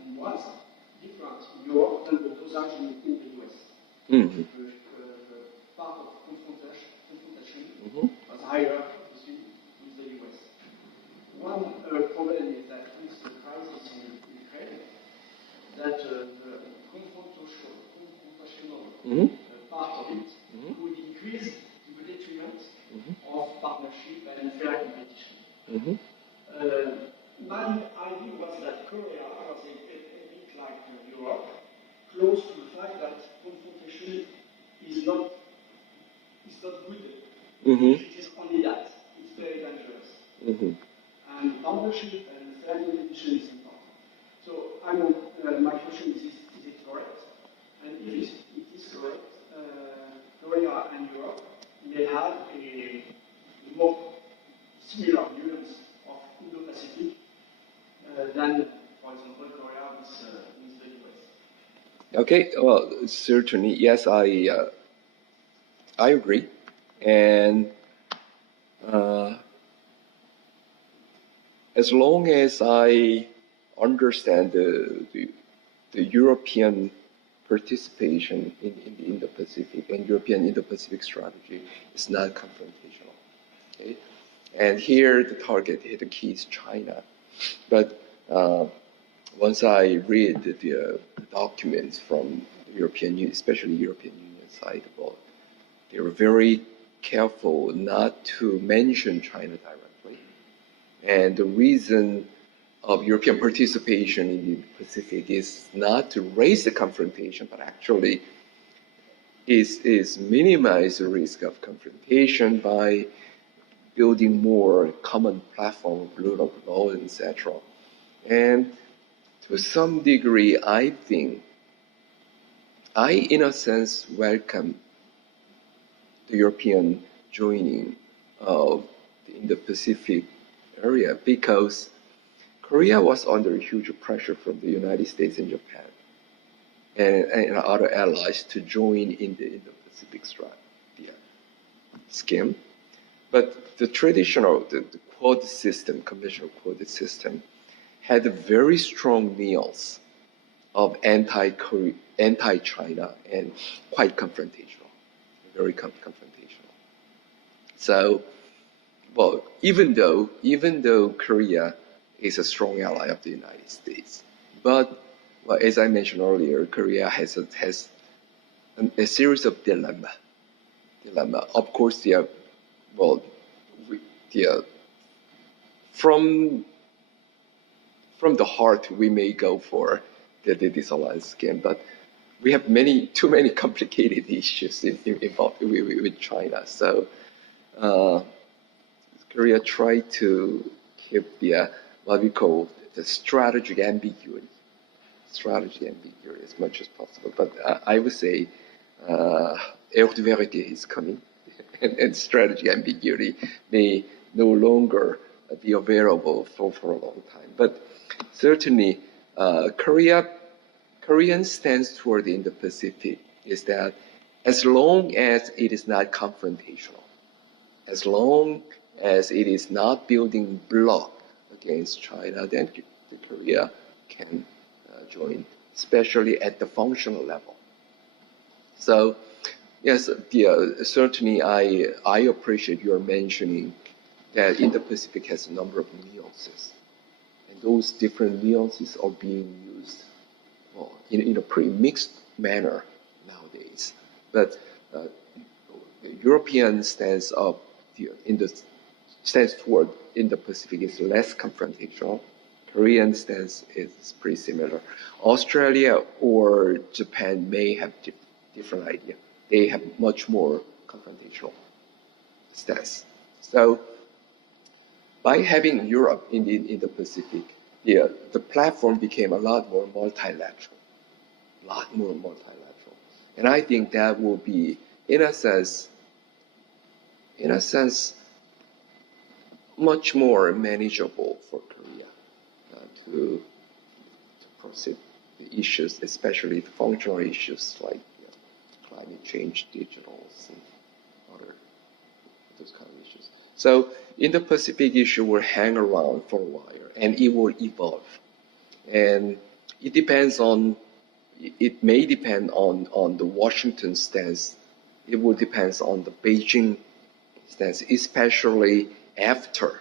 and was different in Europe than the dosage in the US. The part of confrontation was higher with the US. One problem is that with the crisis in Ukraine, that the confrontational part of it would increase to the detriment of partnership and fair competition. My idea was that Korea was a bit like Europe, close to the fact that confrontation is not good. If it is only that, it's very dangerous. And partnership and fair competition is important. So my question is it correct? And if it is correct, Korea and Europe may have a more similar nuance of Indo-Pacific than, for example, Korea with the US. Okay, well, certainly, yes, I agree, and as long as I understand the European participation in the Indo-Pacific and European Indo-Pacific strategy is not confrontational. Okay? And here the target, the key is China. But once I read the documents from the European Union, especially European Union side, they were very careful not to mention China directly. And the reason of European participation in the Pacific is not to raise the confrontation, but actually is minimize the risk of confrontation by building more common platform of rule of law, etc. And to some degree, I think in a sense, welcome the European joining of the Indo-Pacific area because Korea was under huge pressure from the United States and Japan and other allies to join in the Indo-Pacific scheme. But the traditional, the Quad system, conventional Quad system, had very strong nuance of anti-China and quite confrontational, very confrontational. So, well, even though Korea is a strong ally of the United States, but well, as I mentioned earlier, Korea has a series of dilemma. Of course, from the heart, we may go for the disalliance scheme, but we have too many complicated issues involved with China. So Korea tried to keep what we call the strategic ambiguity as much as possible. But I would say heure de vérité is coming, and strategy ambiguity may no longer be available for a long time. But certainly, Korean stance toward the Indo-Pacific is that as long as it is not confrontational, as long as it is not building bloc against China, then Korea can join, especially at the functional level. So, yes, certainly I appreciate your mentioning that Indo-Pacific has a number of nuances. And those different nuances are being used in a pretty mixed manner nowadays. But the European stance stance toward Indo-Pacific is less confrontational. Korean stance is pretty similar. Australia or Japan may have different idea. They have much more confrontational stance. So by having Europe in the Pacific, the platform became a lot more multilateral. And I think that will be, in a sense, much more manageable for Korea to proceed the issues, especially the functional issues like climate change, digitals, and other those kind of issues. So in the Pacific issue will hang around for a while and it will evolve. And it may depend on the Washington stance. It will depend on the Beijing stance, especially after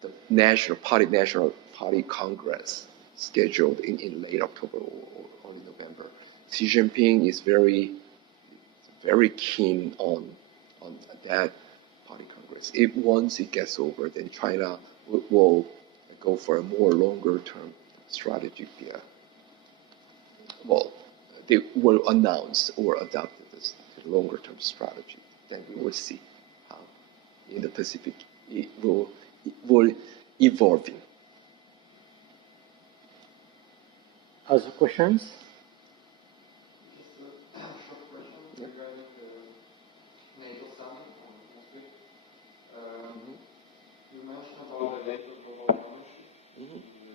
the National Party Congress scheduled in late October or early November. Xi Jinping is very keen on that Party Congress. Once it gets over, then China will go for a more longer-term strategy. Well, they will announce or adopt this longer-term strategy. Then we will see how in the Pacific it will evolving. Other questions? Just a short question regarding the NATO summit on next week. You mentioned about the NATO global partnership,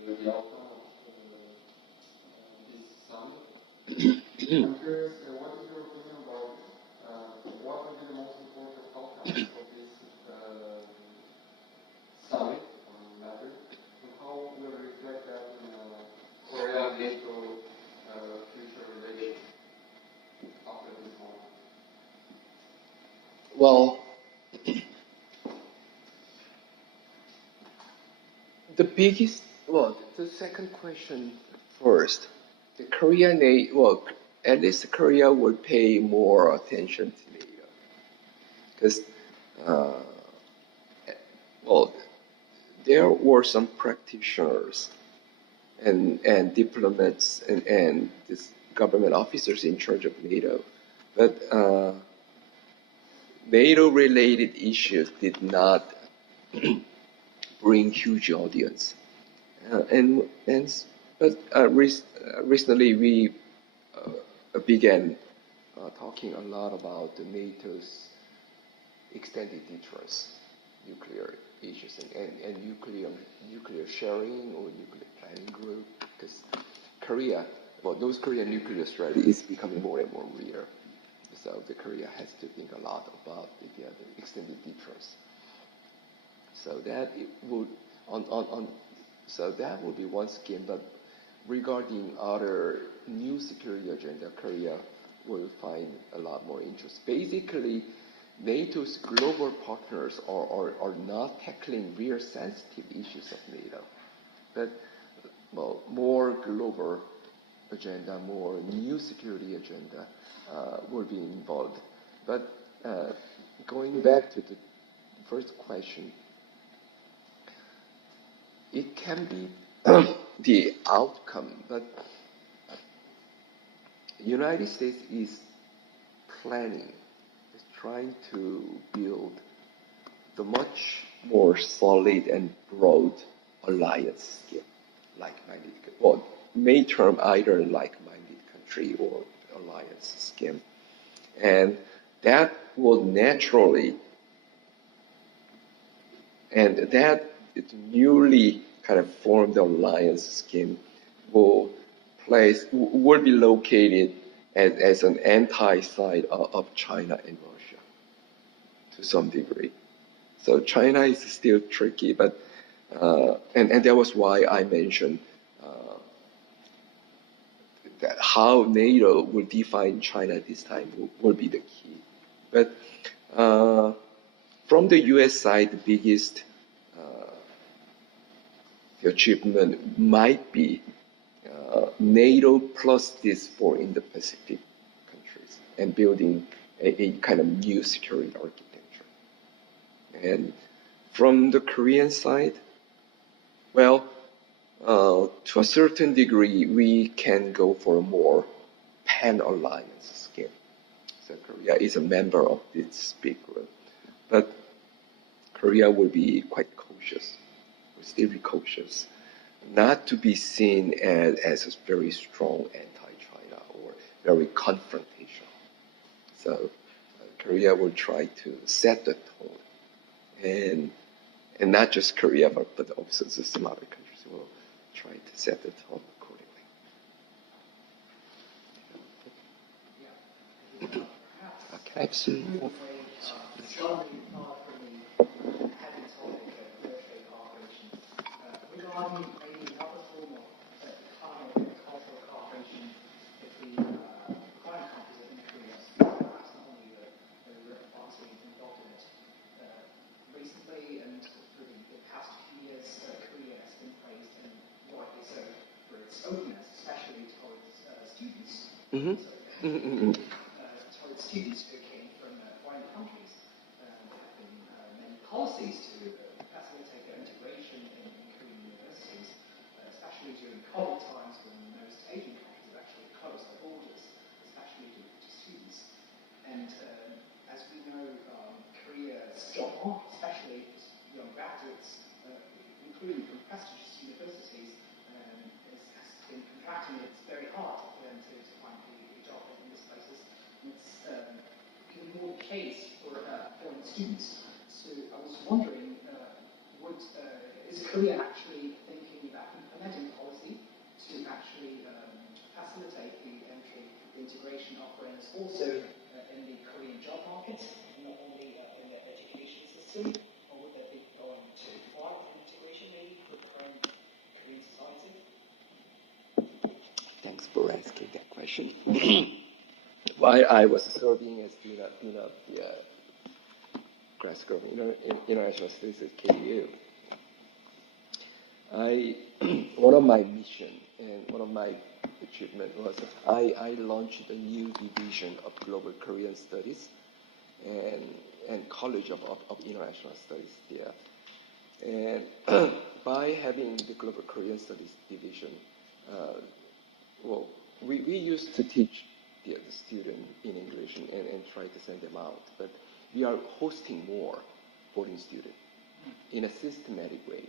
the outcome of this summit. I'm curious, what is your opinion about what would be the most important outcomes of this summit on Madrid, and how will it reflect that in Korea-NATO future relations after this moment? Well, the second question first. The at least Korea will pay more attention to NATO. Because, there were some practitioners and diplomats and this government officers in charge of NATO. But NATO-related issues did not bring huge audience. Recently we began talking a lot about the NATO's extended deterrence, nuclear issues, and nuclear sharing or nuclear planning group, because North Korean nuclear strategy is becoming more and more rare. So the Korea has to think a lot about the extended deterrence. So that would be one scheme. But regarding other new security agenda, Korea will find a lot more interest. Basically, NATO's global partners are not tackling real sensitive issues of NATO, but more global agenda, more new security agenda will be involved. But going back to the first question, it can be the outcome, but United States is trying to build the much more solid and broad alliance scheme, like-minded. Well, may term either like-minded country or alliance scheme, and that will naturally, and that newly kind of formed alliance scheme will be located as an anti-side of China and Russia to some degree. So China is still tricky, but and that was why I mentioned that how NATO will define China this time will be the key. But from the U.S. side, the biggest the achievement might be NATO plus these four Indo-Pacific countries and building a kind of new security architecture. And from the Korean side, well, to a certain degree, we can go for a more pan-alliance scheme. So Korea is a member of this big group, but Korea will be quite cautious, will still be cautious, not to be seen as a very strong anti-China or very confrontational. So Korea will try to set the tone, and not just Korea, but also some other countries will try to set the tone accordingly. Okay, I have some more. Regarding maybe another form of economic and cultural cooperation between current countries in Korea, perhaps not only the advancing involved in it. Recently and for the past few years, Korea has been praised, and rightly so, for its openness, especially towards students. Towards students who came from foreign countries. There have been many policies to facilitate their integration in Korean universities, especially during COVID times when most Asian countries have actually closed their borders, especially to students. And as we know, Korea's job market, especially for young graduates, including from prestigious universities, has been contracting. It's very hard for them to find a job in these places. And it's becoming more the case for foreign students. So I was wondering, is Korea actually thinking about implementing policy to actually facilitate the entry, integration of foreigners also in the Korean job market, not only in the education system, or would they be going to fight integration maybe for the current Korean society? Thanks for asking that question. While I was serving as dean of the classical international studies at KU, one of my mission and one of my achievement was I launched a new division of global Korean studies and College of International Studies there. And by having the global Korean studies division, we used to teach the student in English and try to send them out, but we are hosting more foreign students in a systematic way.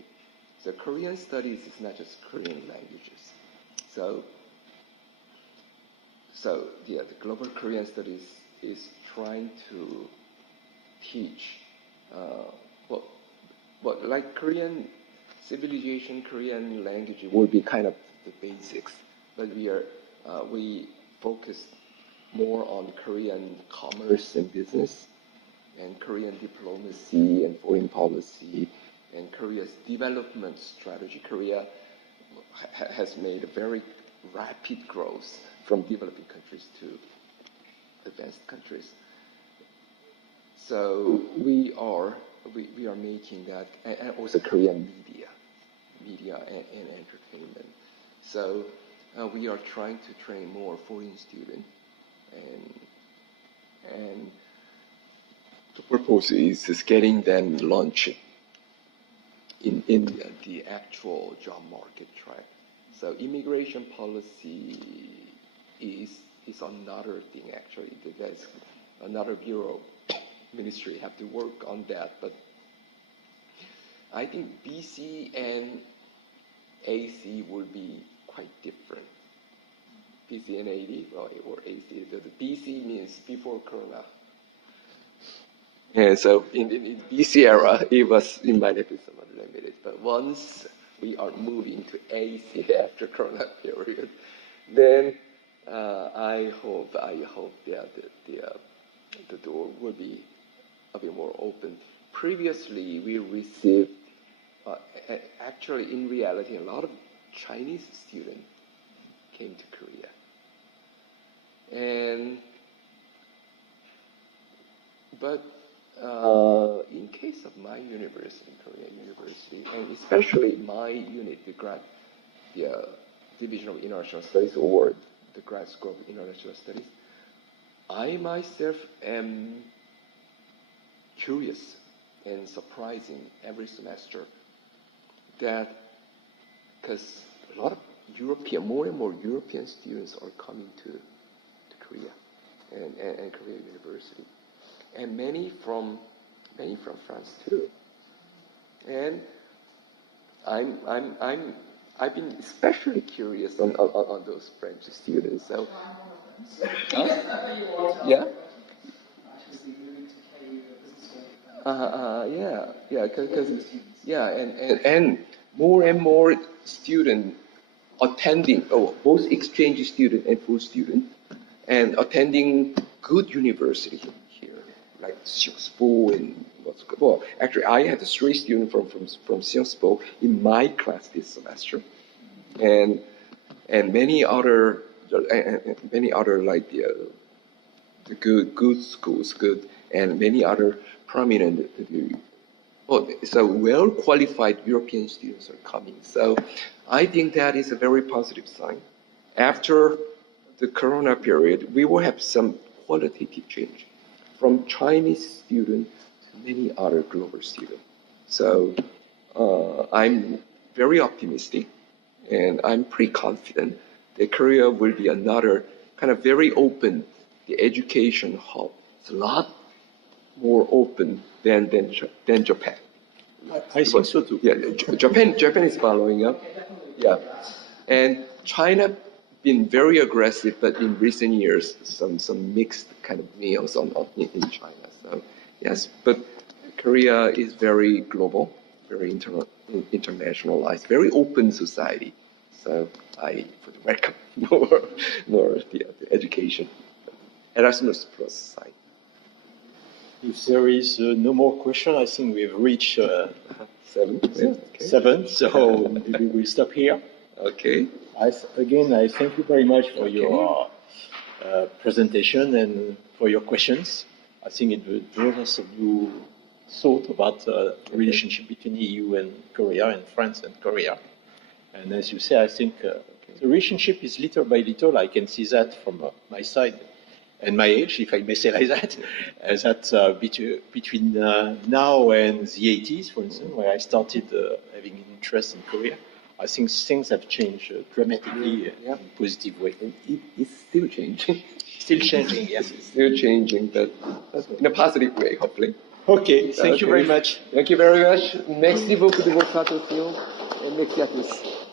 So Korean studies is not just Korean languages. So the global Korean studies is trying to teach like Korean civilization, Korean language will be kind of the basics, but we focus more on Korean commerce and business, and Korean diplomacy and foreign policy, and Korea's development strategy. Korea has made a very rapid growth from developing countries to advanced countries. So we are making that, and also Korean media and entertainment. So we are trying to train more foreign students, and the purpose is getting them launched in the actual job market track. So immigration policy is another thing actually. There's another bureau, ministry have to work on that. But I think BC and AC will be quite different. BC and AD, or AC. The BC means before Corona. And so in BC era, it might have been somewhat limited. But once we are moving to AC after Corona period, then I hope that the door will be a bit more open. Previously, we received, actually in reality, a lot of Chinese students came to Korea. But in case of my university, university, Korean university, and especially my unit, the Division of International Studies or the grad school of International Studies. I myself am curious and surprising every semester that because a lot of more and more European students are coming to Korea and Korea University, and many from France too. And I've been especially curious on those French students. So, yeah. And more and more students attending, both exchange student and full student, and attending good university here, like Sciences Po and well, actually, I had 3 students from Sciences Po in my class this semester, and many other like the good schools, and many other prominent. So well qualified European students are coming. So I think that is a very positive sign. After the Corona period, we will have some qualitative change from Chinese students to many other global students. So I'm very optimistic, and I'm pretty confident that Korea will be another kind of very open, the education hub. It's a lot more open than Japan. I think so too. Yeah, Japan is following up. Yeah, and China been very aggressive, but in recent years, some mixed kind of meals in China. So yes, but Korea is very global, very internationalized, very open society. So I would welcome more the education, Erasmus Plus side. If there is no more question, I think we've reached 7. Yeah, okay. 7, so maybe we'll stop here. Okay. Again, I thank you very much for your presentation and for your questions. I think it brought us a new thought about the relationship between EU and Korea, and France and Korea. And as you say, I think the relationship is little by little. I can see that from my side and my age, if I may say like that, between now and the 80s, for instance, where I started having an interest in Korea, I think things have changed dramatically in a positive way. And it's still changing. Still changing, yes. It's still changing, but in a positive way, hopefully. Okay, thank you very much. Thank you very much. Merci beaucoup de votre attention et merci à tous.